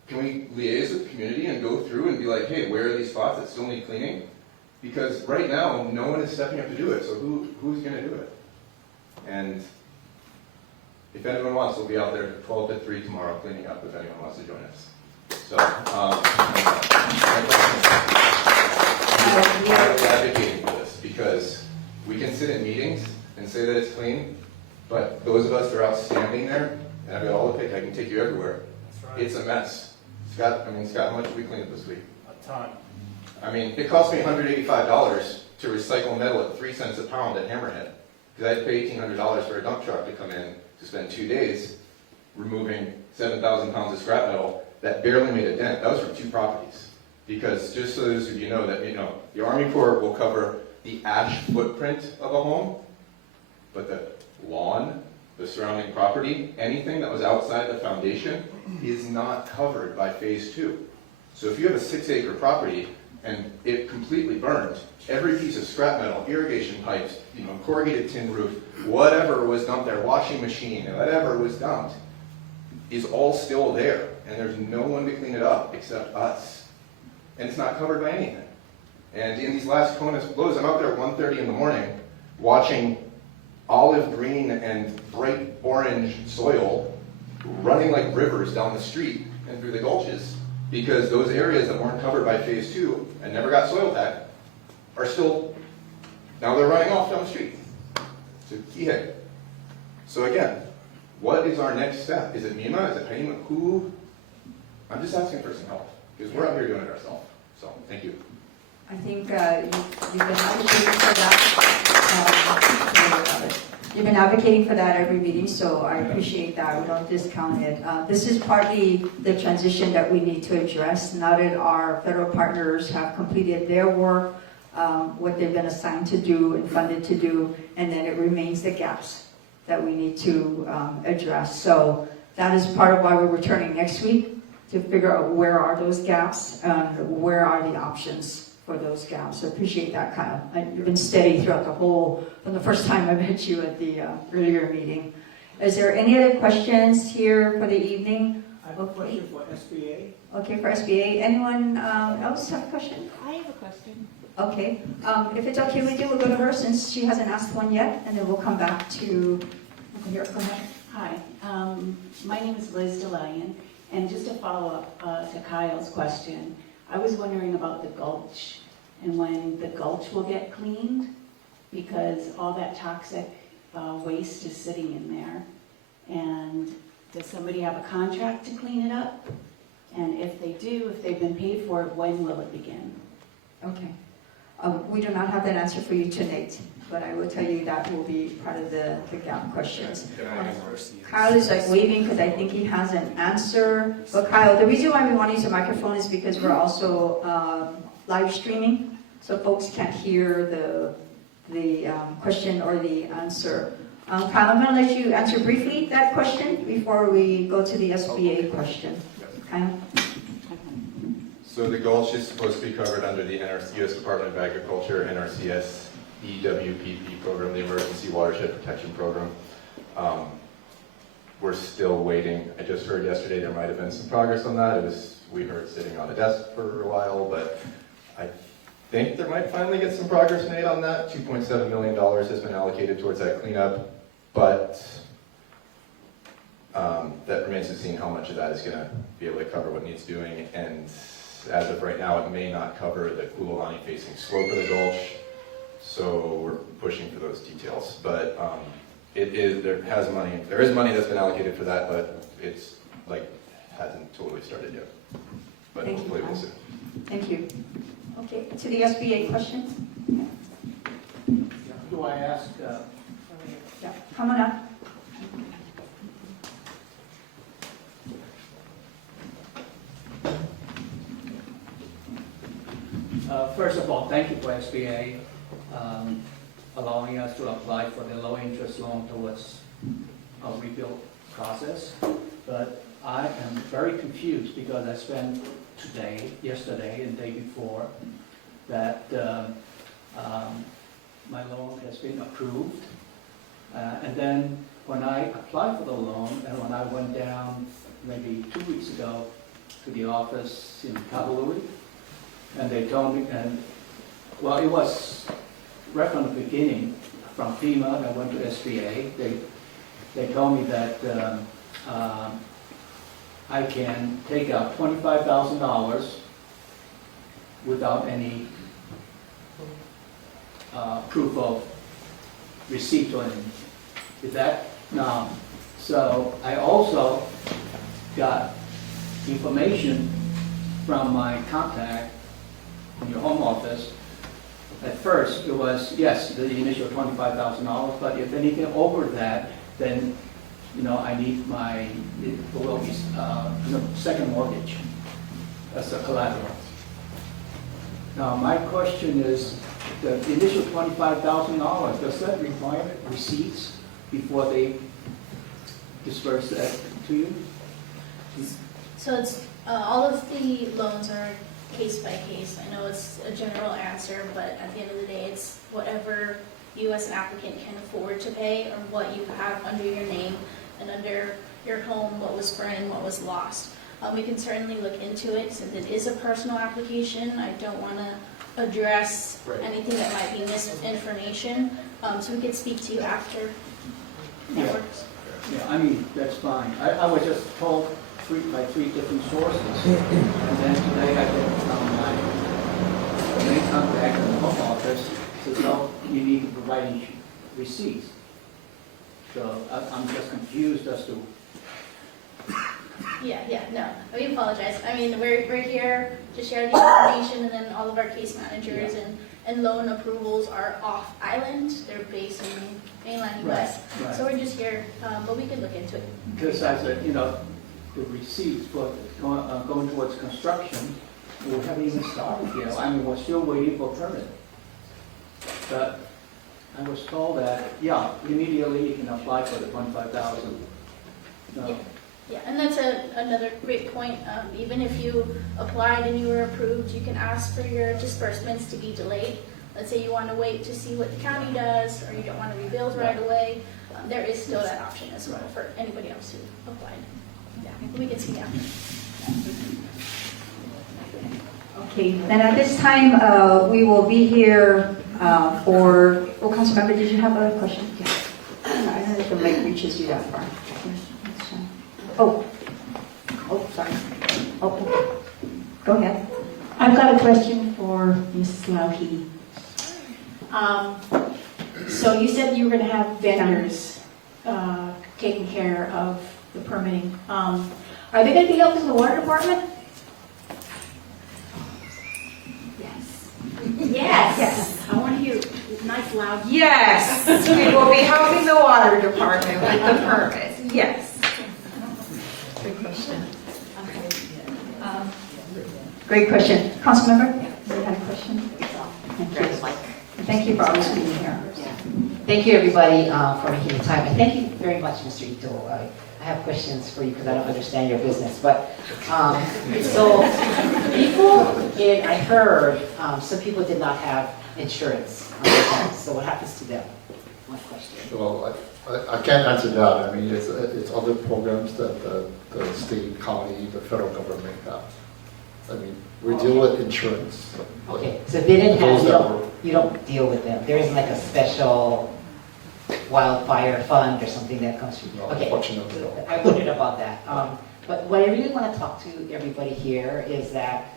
can we liaise with the community and go through and be like, hey, where are these spots that still need cleaning? Because right now, no one is stepping up to do it. So who's going to do it? And if anyone wants, we'll be out there 12 to 3 tomorrow cleaning up if anyone wants to join us. So, I'm advocating for this because we can sit in meetings and say that it's clean, but those of us that are out standing there, and I've got all the pic, I can take you everywhere. That's right. It's a mess. Scott, how much did we clean up this week? A ton. It cost me $185 to recycle metal at 3 cents a pound at Hammerhead. Because I had to pay $1,800 for a dump truck to come in to spend 2 days removing 7,000 pounds of scrap metal that barely made a dent. That was from 2 properties. Because just so those of you know that, the Army Corps will cover the ash footprint of a home, but the lawn, the surrounding property, anything that was outside the foundation is not covered by phase 2. So if you have a 6-acre property and it completely burned, every piece of scrap metal, irrigation pipes, corrugated tin roof, whatever was dumped there, washing machine, whatever was dumped, is all still there. And there's no one to clean it up except us. And it's not covered by anything. And in these last CONUS blows, I'm out there at 1:30 in the morning watching olive green and bright orange soil running like rivers down the street and through the gulches, because those areas that weren't covered by phase 2 and never got soil back are still, now they're running off down the street. It's a key hit. So again, what is our next step? Is it MEMA? Is it PEMA? Who? I'm just asking for some help, because we're out here doing it ourselves. So, thank you. I think you've been advocating for that. You've been advocating for that every meeting, so I appreciate that. We don't discount it. This is partly the transition that we need to address now that our federal partners have completed their work, what they've been assigned to do and funded to do, and then it remains the gaps that we need to address. So that is part of why we're returning next week, to figure out where are those gaps, where are the options for those gaps. So appreciate that, Kyle. You've been steady throughout from the first time I met you at the earlier meeting. Is there any other questions here for the evening? I have a question for SBA. Okay, for SBA. Anyone else have a question? I have a question. Okay. If it's okay with you, we'll go to her since she hasn't asked one yet, and then we'll come back to here. Go ahead. Hi, my name is Liz DeLion, and just to follow up to Kyle's question, I was wondering about the gulch and when the gulch will get cleaned, because all that toxic waste is sitting in there. And does somebody have a contract to clean it up? And if they do, if they've been paid for it, when will it begin? Okay. We do not have that answer for you tonight, but I will tell you that will be part of the gap questions. Kyle is like waving because I think he has an answer. But Kyle, the reason why we want to use a microphone is because we're also live streaming, so folks can't hear the question or the answer. Kyle, I'm going to let you answer briefly that question before we go to the SBA question. Kyle? So the gulch is supposed to be covered under the U.S. Department of Agriculture, NRCS EWPP program, the Emergency Watershed Protection Program. We're still waiting. I just heard yesterday there might have been some progress on that. We heard sitting on a desk for a while, but I think there might finally get some progress made on that. $2.7 million has been allocated towards that cleanup, but that remains to be seen how much of that is going to be able to cover what needs doing. And as of right now, it may not cover the Kula facing slope of the gulch, so we're pushing for those details. But there is money that's been allocated for that, but it's hasn't totally started yet. But Thank hopefully you. we'll see. Thank you. Okay, to the SBA question. do I ask? Yeah, come on up. First of all, thank you for SBA allowing us to apply for the low interest loan towards our rebuild process. But I am very confused because I spent today, yesterday, and the day before that my loan has been approved. And then when I applied for the loan and when I went down maybe 2 weeks ago to the office in Kabalui, and they told me, and well, it was right from the beginning, from FEMA, and I went to SBA. They told me that I can take out $25,000 without any proof of receipt or anything. Is that? No. So I also got information from my contact in your home office. At first, it was, yes, the initial $25,000, but if anything over that, then, you know, I need my, it will be, second mortgage as a collateral. Now, my question is, the initial $25,000, does that require receipts before they disperse that to you? So it's, all of the loans are case by case. I know it's a general answer, but at the end of the day, it's whatever you as an applicant can afford to pay or what you have under your name and under your home, what was burned, what was lost. We can certainly look into it since it is a personal application. I don't want to address anything that might be misinformation. So we could speak to you after that works. Yeah, I mean, that's fine. I was just told by three different sources. And then today I get from my main contact in the home office, says, no, you need to provide receipts. So I'm just confused as to. No, we apologize. I mean, we're here to share the information, and then all of our case managers and loan approvals are off island. They're based in mainland US. Right. So we're just here, but we can look into it. Because I said, you know, the receipts for going towards construction, we haven't even started yet. I mean, we're still waiting for permit. But I was told that, yeah, immediately you can apply for the 25,000. No. Yeah, and that's another great point. Even if you applied and you were approved, you can ask for your disbursements to be delayed. Let's say you want to wait to see what the county does, or you don't want to rebuild right away. There is still that option as well for anybody else who applied. Yeah, we can see that. Okay, then at this time, we will be here for, Councilmember, did you have a question? Yeah. I don't know if the mic reaches you that far. Oh, sorry. Oh, go ahead. I've got a question for Mrs. Lauke. So you said you were going to have vendors taking care of the permitting. Are they going to be helping the water department? Yes. I want to hear nice loud. Yes, we will be helping the water department with the permits, yes. Great question. Great question. Councilmember, you had a question? Thank you. Thank you for always being here. Thank you, everybody, for making the time. And thank you very much, Mr. Ito. I have questions for you because I don't understand your business. But so I heard some people did not have insurance on their homes. So what happens to them? One question. Well, I can't answer that. I mean, it's other programs that the state, county, the federal government have. I mean, we deal with insurance. Okay, so they didn't have, you don't deal with them. There isn't like a special wildfire fund or something that comes through. No, Okay, unfortunately, no. I wondered about that. But what I really want to talk to everybody here is that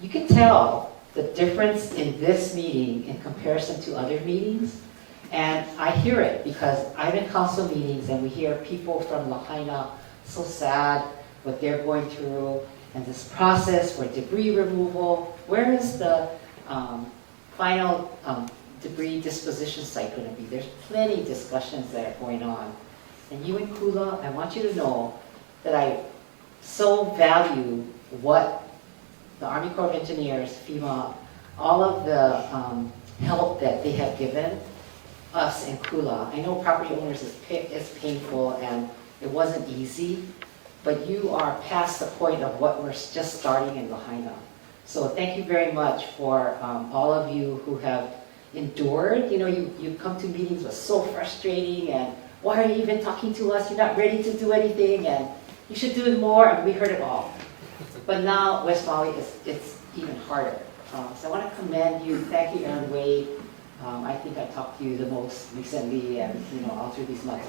you can tell the difference in this meeting in comparison to other meetings. And I hear it because I'm in council meetings and we hear people from Lahaina so sad what they're going through and this process for debris removal. Where is the final debris disposition site going to be? There's plenty of discussions that are going on. And you and Kula, I want you to know that I so value what the Army Corps of Engineers, FEMA, all of the help that they have given us and Kula. I know property owners is painful and it wasn't easy, but you are past the point of what we're just starting in Lahaina. So thank you very much for all of you who have endured. You know, you come to meetings was so frustrating, and why are you even talking to us? You're not ready to do anything, and you should do it more, and we heard it all. But now West Maui, it's even harder. So I want to commend you. Thank you, Aaron Wade. I think I talked to you the most recently, and all through these months.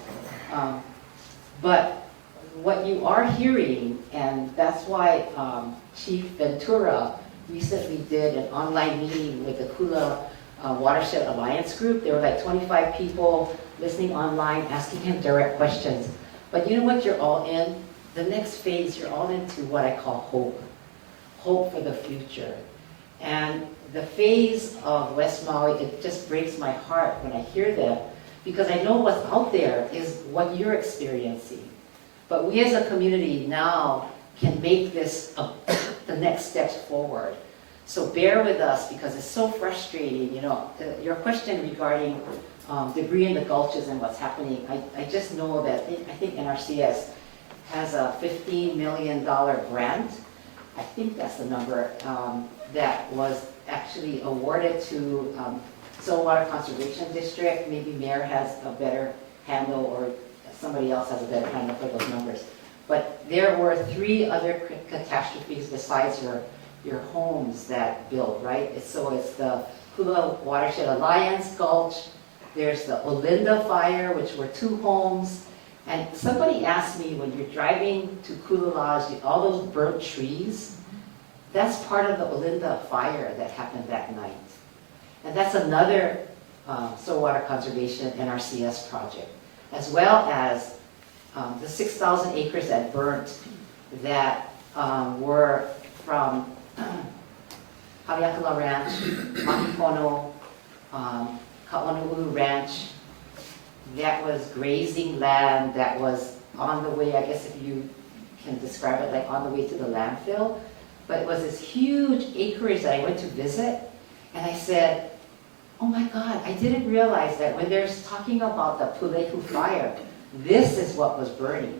But what you are hearing, and that's why Chief Ventura recently did an online meeting with the Kula Watershed Alliance group. There were like 25 people listening online, asking him direct questions. But you know what you're all in? The next phase, you're all into what I call hope. Hope for the future. And the phase of West Maui, it just breaks my heart when I hear them, because I know what's out there is what you're experiencing. But we as a community now can make this the next steps forward. So bear with us, because it's so frustrating. Your question regarding debris in the gulches and what's happening, I just know that I think NRCS has a $15 million grant. I think that's the number that was actually awarded to Saltwater Conservation District. Maybe Mayor has a better handle, or somebody else has a better handle for those numbers. But there were 3 other catastrophes besides your homes that built, right? So it's the Kula Watershed Alliance Gulch. There's the Olinda fire, which were 2 homes. And somebody asked me, when you're driving to Kula Lodge, all those burnt trees, that's part of the Olinda fire that happened that night. And that's another Saltwater Conservation NRCS project, as well as the 6,000 acres that burnt that were from Haleakala Ranch, Makipono, Ka'onulu Ranch. That was grazing land that was on the way, I guess if you can describe it, like on the way to the landfill. But it was this huge acreage that I went to visit, and I said, oh my God, I didn't realize that when they're talking about the Pulehu fire, this is what was burning.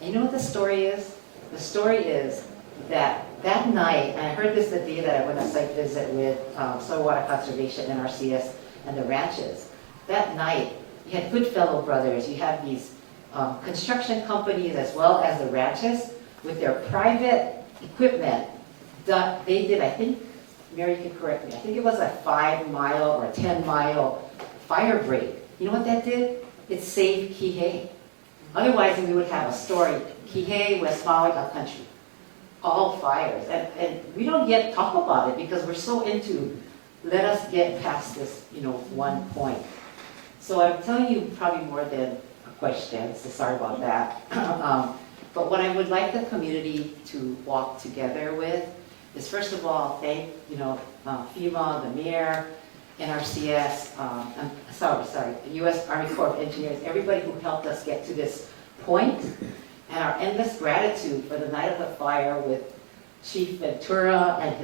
And you know what the story is? The story is that night, and I heard this the day that I went on site visit with Saltwater Conservation, NRCS, and the ranches. That night, you had Goodfellow Brothers, you had these construction companies as well as the ranches with their private equipment. They did, I think, Mary, you can correct me, I think it was a 5-mile or a 10-mile fire break. You know what that did? It saved Kihei. Otherwise, we would have a story, Kihei, West Maui, upcountry, all fires. And we don't yet talk about it because we're so into, let us get past this, one point. So I'm telling you probably more than a question, so sorry about that. But what I would like the community to walk together with is, first of all, thank FEMA, the mayor, NRCS, U.S. Army Corps of Engineers, everybody who helped us get to this point, and our endless gratitude for the night of the fire with Chief Ventura and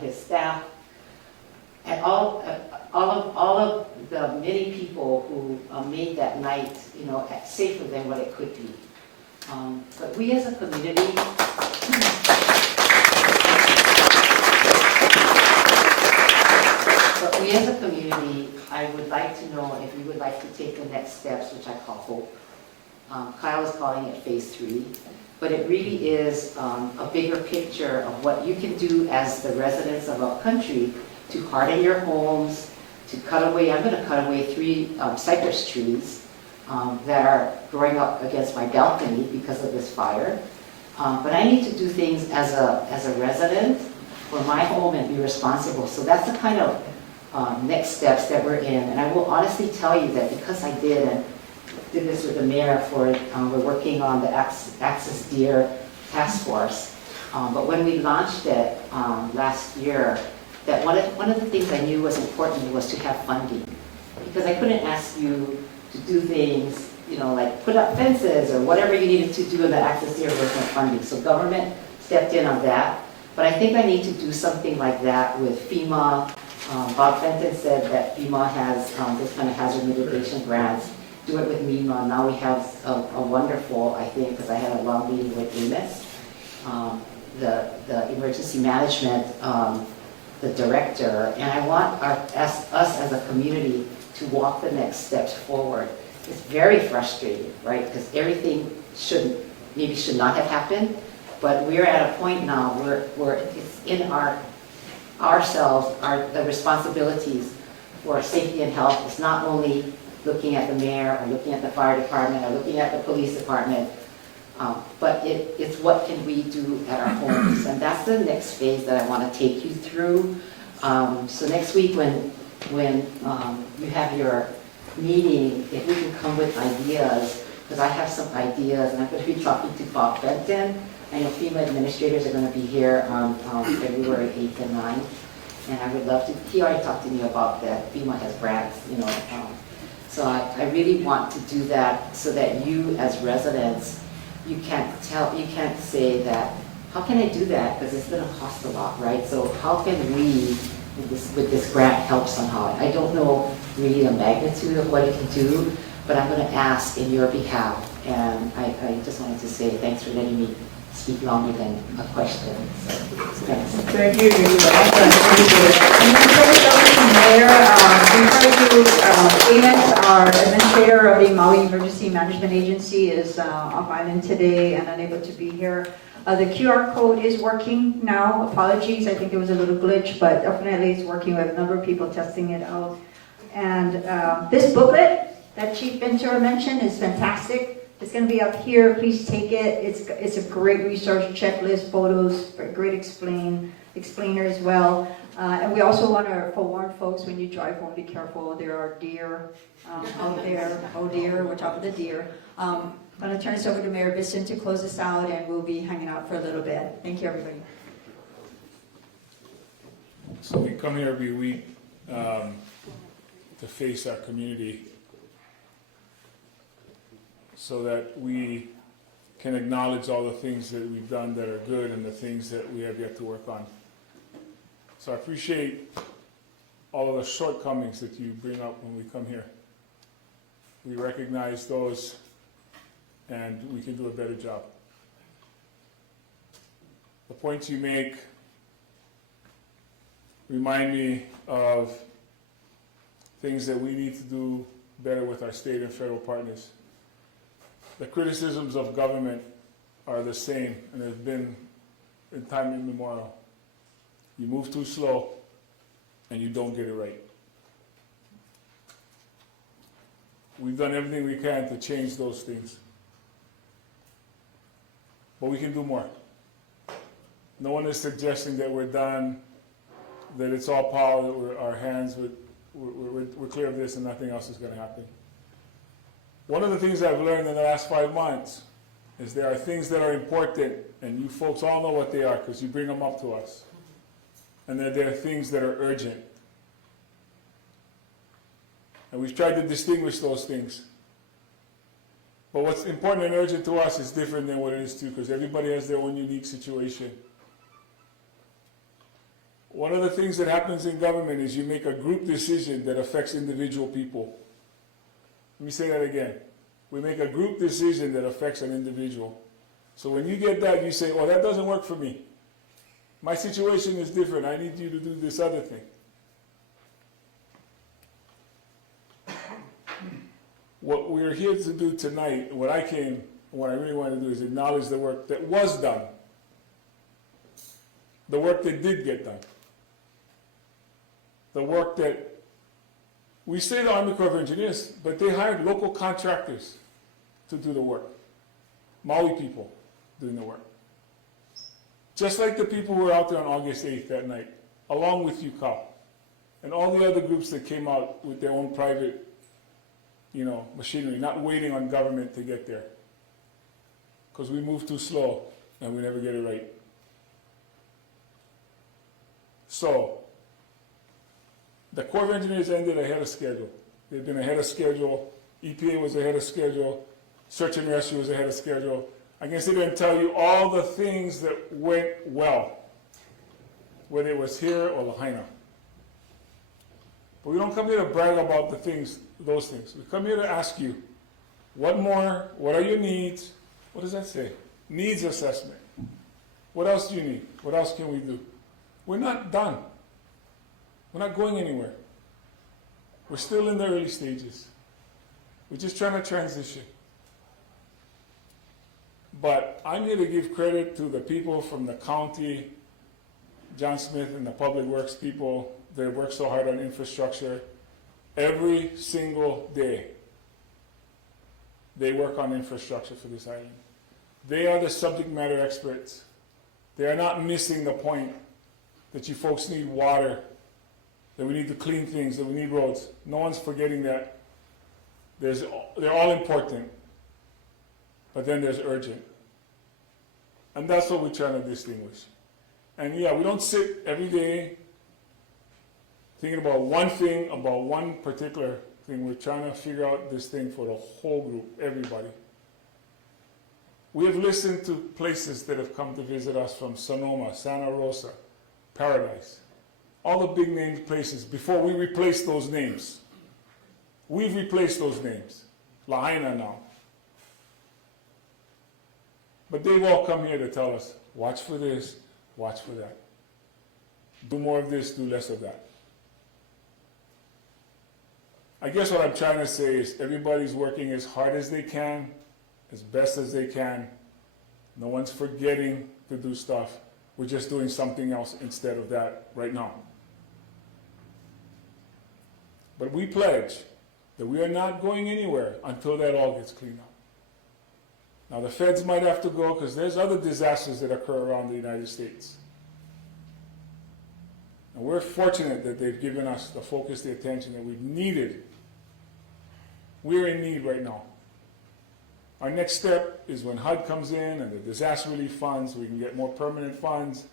his staff, and all of the many people who made that night, safer than what it could be. But we as a community, I would like to know if you would like to take the next steps, which I call hope. Kyle is calling it phase 3, but it really is a bigger picture of what you can do as the residents of our country to harden your homes, to cut away. I'm going to cut away 3 cypress trees that are growing up against my balcony because of this fire. But I need to do things as a resident for my home and be responsible. So that's the kind of next steps that we're in. And I will honestly tell you that because I did this with the mayor for it, we're working on the Axis Deer Task Force. But when we launched it last year, that one of the things I knew was important was to have funding. Because I couldn't ask you to do things, you know, like put up fences or whatever you needed to do in the access area, there was no funding. So government stepped in on that. But I think I need to do something like that with FEMA. Bob Fenton said that FEMA has this kind of hazard mitigation grants. Do it with MEMA. Now we have a wonderful, I think, because I had a long meeting with AMIS, the emergency management, the director, and I want us as a community to walk the next steps forward. It's very frustrating, right? Because everything maybe should not have happened, but we're at a point now where it's in the responsibilities for safety and health. It's not only looking at the mayor or looking at the fire department or looking at the police department, but it's what can we do at our homes. And that's the next phase that I want to take you through. So next week when you have your meeting, if we can come with ideas, because I have some ideas, and I'm going to be talking to Bob Benton. I know FEMA administrators are going to be here on February 8th and 9th, and I would love to, he already talked to me about that FEMA has grants, you know, so I really want to do that so that you as residents, you can't say that, how can I do that? Because it's going to cost a lot, right? So how can we, with this grant, help somehow? I don't know really the magnitude of what it can do, but I'm going to ask in your behalf. And I just wanted to say thanks for letting me speak longer than a question. So, thanks. Thank you. And then Mayor, our administrator of the Maui Emergency Management Agency, is off island today and unable to be here. The QR code is working now. Apologies, I think there was a little glitch, but definitely it's working. We have a number of people testing it out. And this booklet that Chief Ventura mentioned is fantastic. It's going to be up here. Please take it. It's a great resource, checklist, photos, great explainer as well. And we also want to forewarn folks when you drive home, be careful. There are deer out there. Oh dear, we're talking to deer. I'm going to turn this over to Mayor Bisson to close this out, and we'll be hanging out for a little bit. Thank you, everybody. So we come here every week to face our community so that we can acknowledge all the things that we've done that are good and the things that we have yet to work on. So I appreciate all of the shortcomings that you bring up when we come here. We recognize those and we can do a better job. The points you make remind me of things that we need to do better with our state and federal partners. The criticisms of government are the same and have been in time immemorial. You move too slow and you don't get it right. We've done everything we can to change those things. But we can do more. No one is suggesting that we're done, that it's all power, that our hands, we're clear of this and nothing else is going to happen. One of the things I've learned in the last 5 months is there are things that are important, and you folks all know what they are because you bring them up to us. And then there are things that are urgent. And we've tried to distinguish those things. But what's important and urgent to us is different than what it is to you, because everybody has their own unique situation. One of the things that happens in government is you make a group decision that affects individual people. Let me say that again. We make a group decision that affects an individual. So when you get that, you say, oh, that doesn't work for me. My situation is different. I need you to do this other thing. What we're here to do tonight, what I really want to do is acknowledge the work that was done. The work that did get done. The work that, we say the Army Corps of Engineers, but they hired local contractors to do the work. Maui people doing the work. Just like the people who were out there on August 8th that night, along with you, Cal, and all the other groups that came out with their own private, machinery, not waiting on government to get there. Because we move too slow and we never get it right. So, The Corps of Engineers ended ahead of schedule. They've been ahead of schedule. EPA was ahead of schedule. Search and rescue was ahead of schedule. I can sit there and tell you all the things that went well, whether it was here or Lahaina. But we don't come here to brag about those things. We come here to ask you, what more? What are your needs? What does that say? Needs assessment. What else do you need? What else can we do? We're not done. We're not going anywhere. We're still in the early stages. We're just trying to transition. But I'm here to give credit to the people from the county, John Smith and the public works people that work so hard on infrastructure. Every single day, they work on infrastructure for this island. They are the subject matter experts. They are not missing the point that you folks need water, that we need to clean things, that we need roads. No one's forgetting that. They're all important, but then there's urgent. And that's what we're trying to distinguish. And yeah, we don't sit every day thinking about one thing, about one particular thing. We're trying to figure out this thing for the whole group, everybody. We have listened to places that have come to visit us from Sonoma, Santa Rosa, Paradise, all the big name places before we replaced those names. We've replaced those names. Lahaina now. But they've all come here to tell us, watch for this, watch for that. Do more of this, do less of that. I guess what I'm trying to say is everybody's working as hard as they can, as best as they can. No one's forgetting to do stuff. We're just doing something else instead of that right now. But we pledge that we are not going anywhere until that all gets cleaned up. Now the feds might have to go because there's other disasters that occur around the United States. And we're fortunate that they've given us the focus, the attention that we've needed. We're in need right now. Our next step is when HUD comes in and the disaster relief funds, we can get more permanent funds.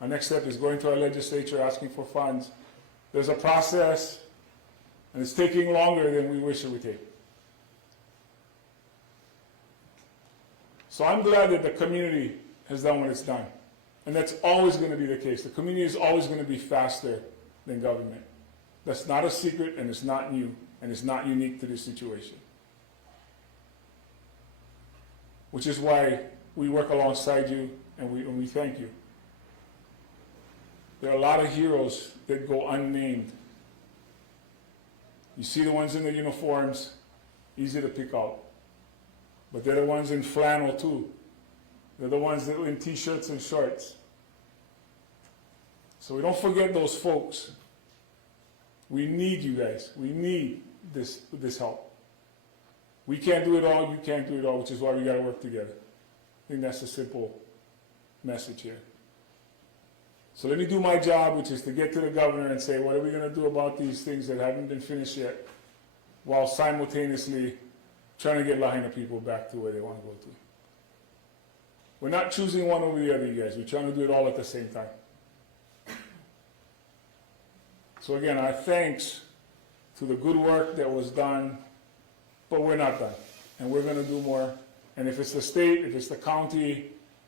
Our next step is going to our legislature asking for funds. There's a process, and it's taking longer than we wish it would take. So I'm glad that the community has done what it's done. And that's always going to be the case. The community is always going to be faster than government. That's not a secret, and it's not new, and it's not unique to this situation. Which is why we work alongside you, and we thank you. There are a lot of heroes that go unnamed. You see the ones in the uniforms, easy to pick out. But they're the ones in flannel too. They're the ones that are in t-shirts and shorts. So we don't forget those folks. We need you guys. We need this help. We can't do it all, you can't do it all, which is why we got to work together. I think that's a simple message here. So let me do my job, which is to get to the governor and say, what are we going to do about these things that haven't been finished yet, while simultaneously trying to get Lahaina people back to where they want to go to. We're not choosing one over the other, you guys. We're trying to do it all at the same time. So again, our thanks to the good work that was done, but we're not done. And we're going to do more. And if it's the state, if it's the county,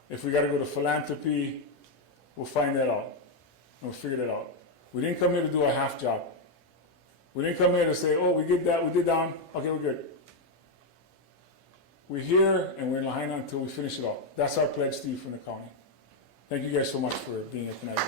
if we got to go to philanthropy, we'll find that out. And we'll figure that out. We didn't come here to do a half job. We didn't come here to say, oh, we did that, we did that, okay, we're good. We're here and we're in Lahaina until we finish it all. That's our pledge to you from the county. Thank you guys so much for being here tonight.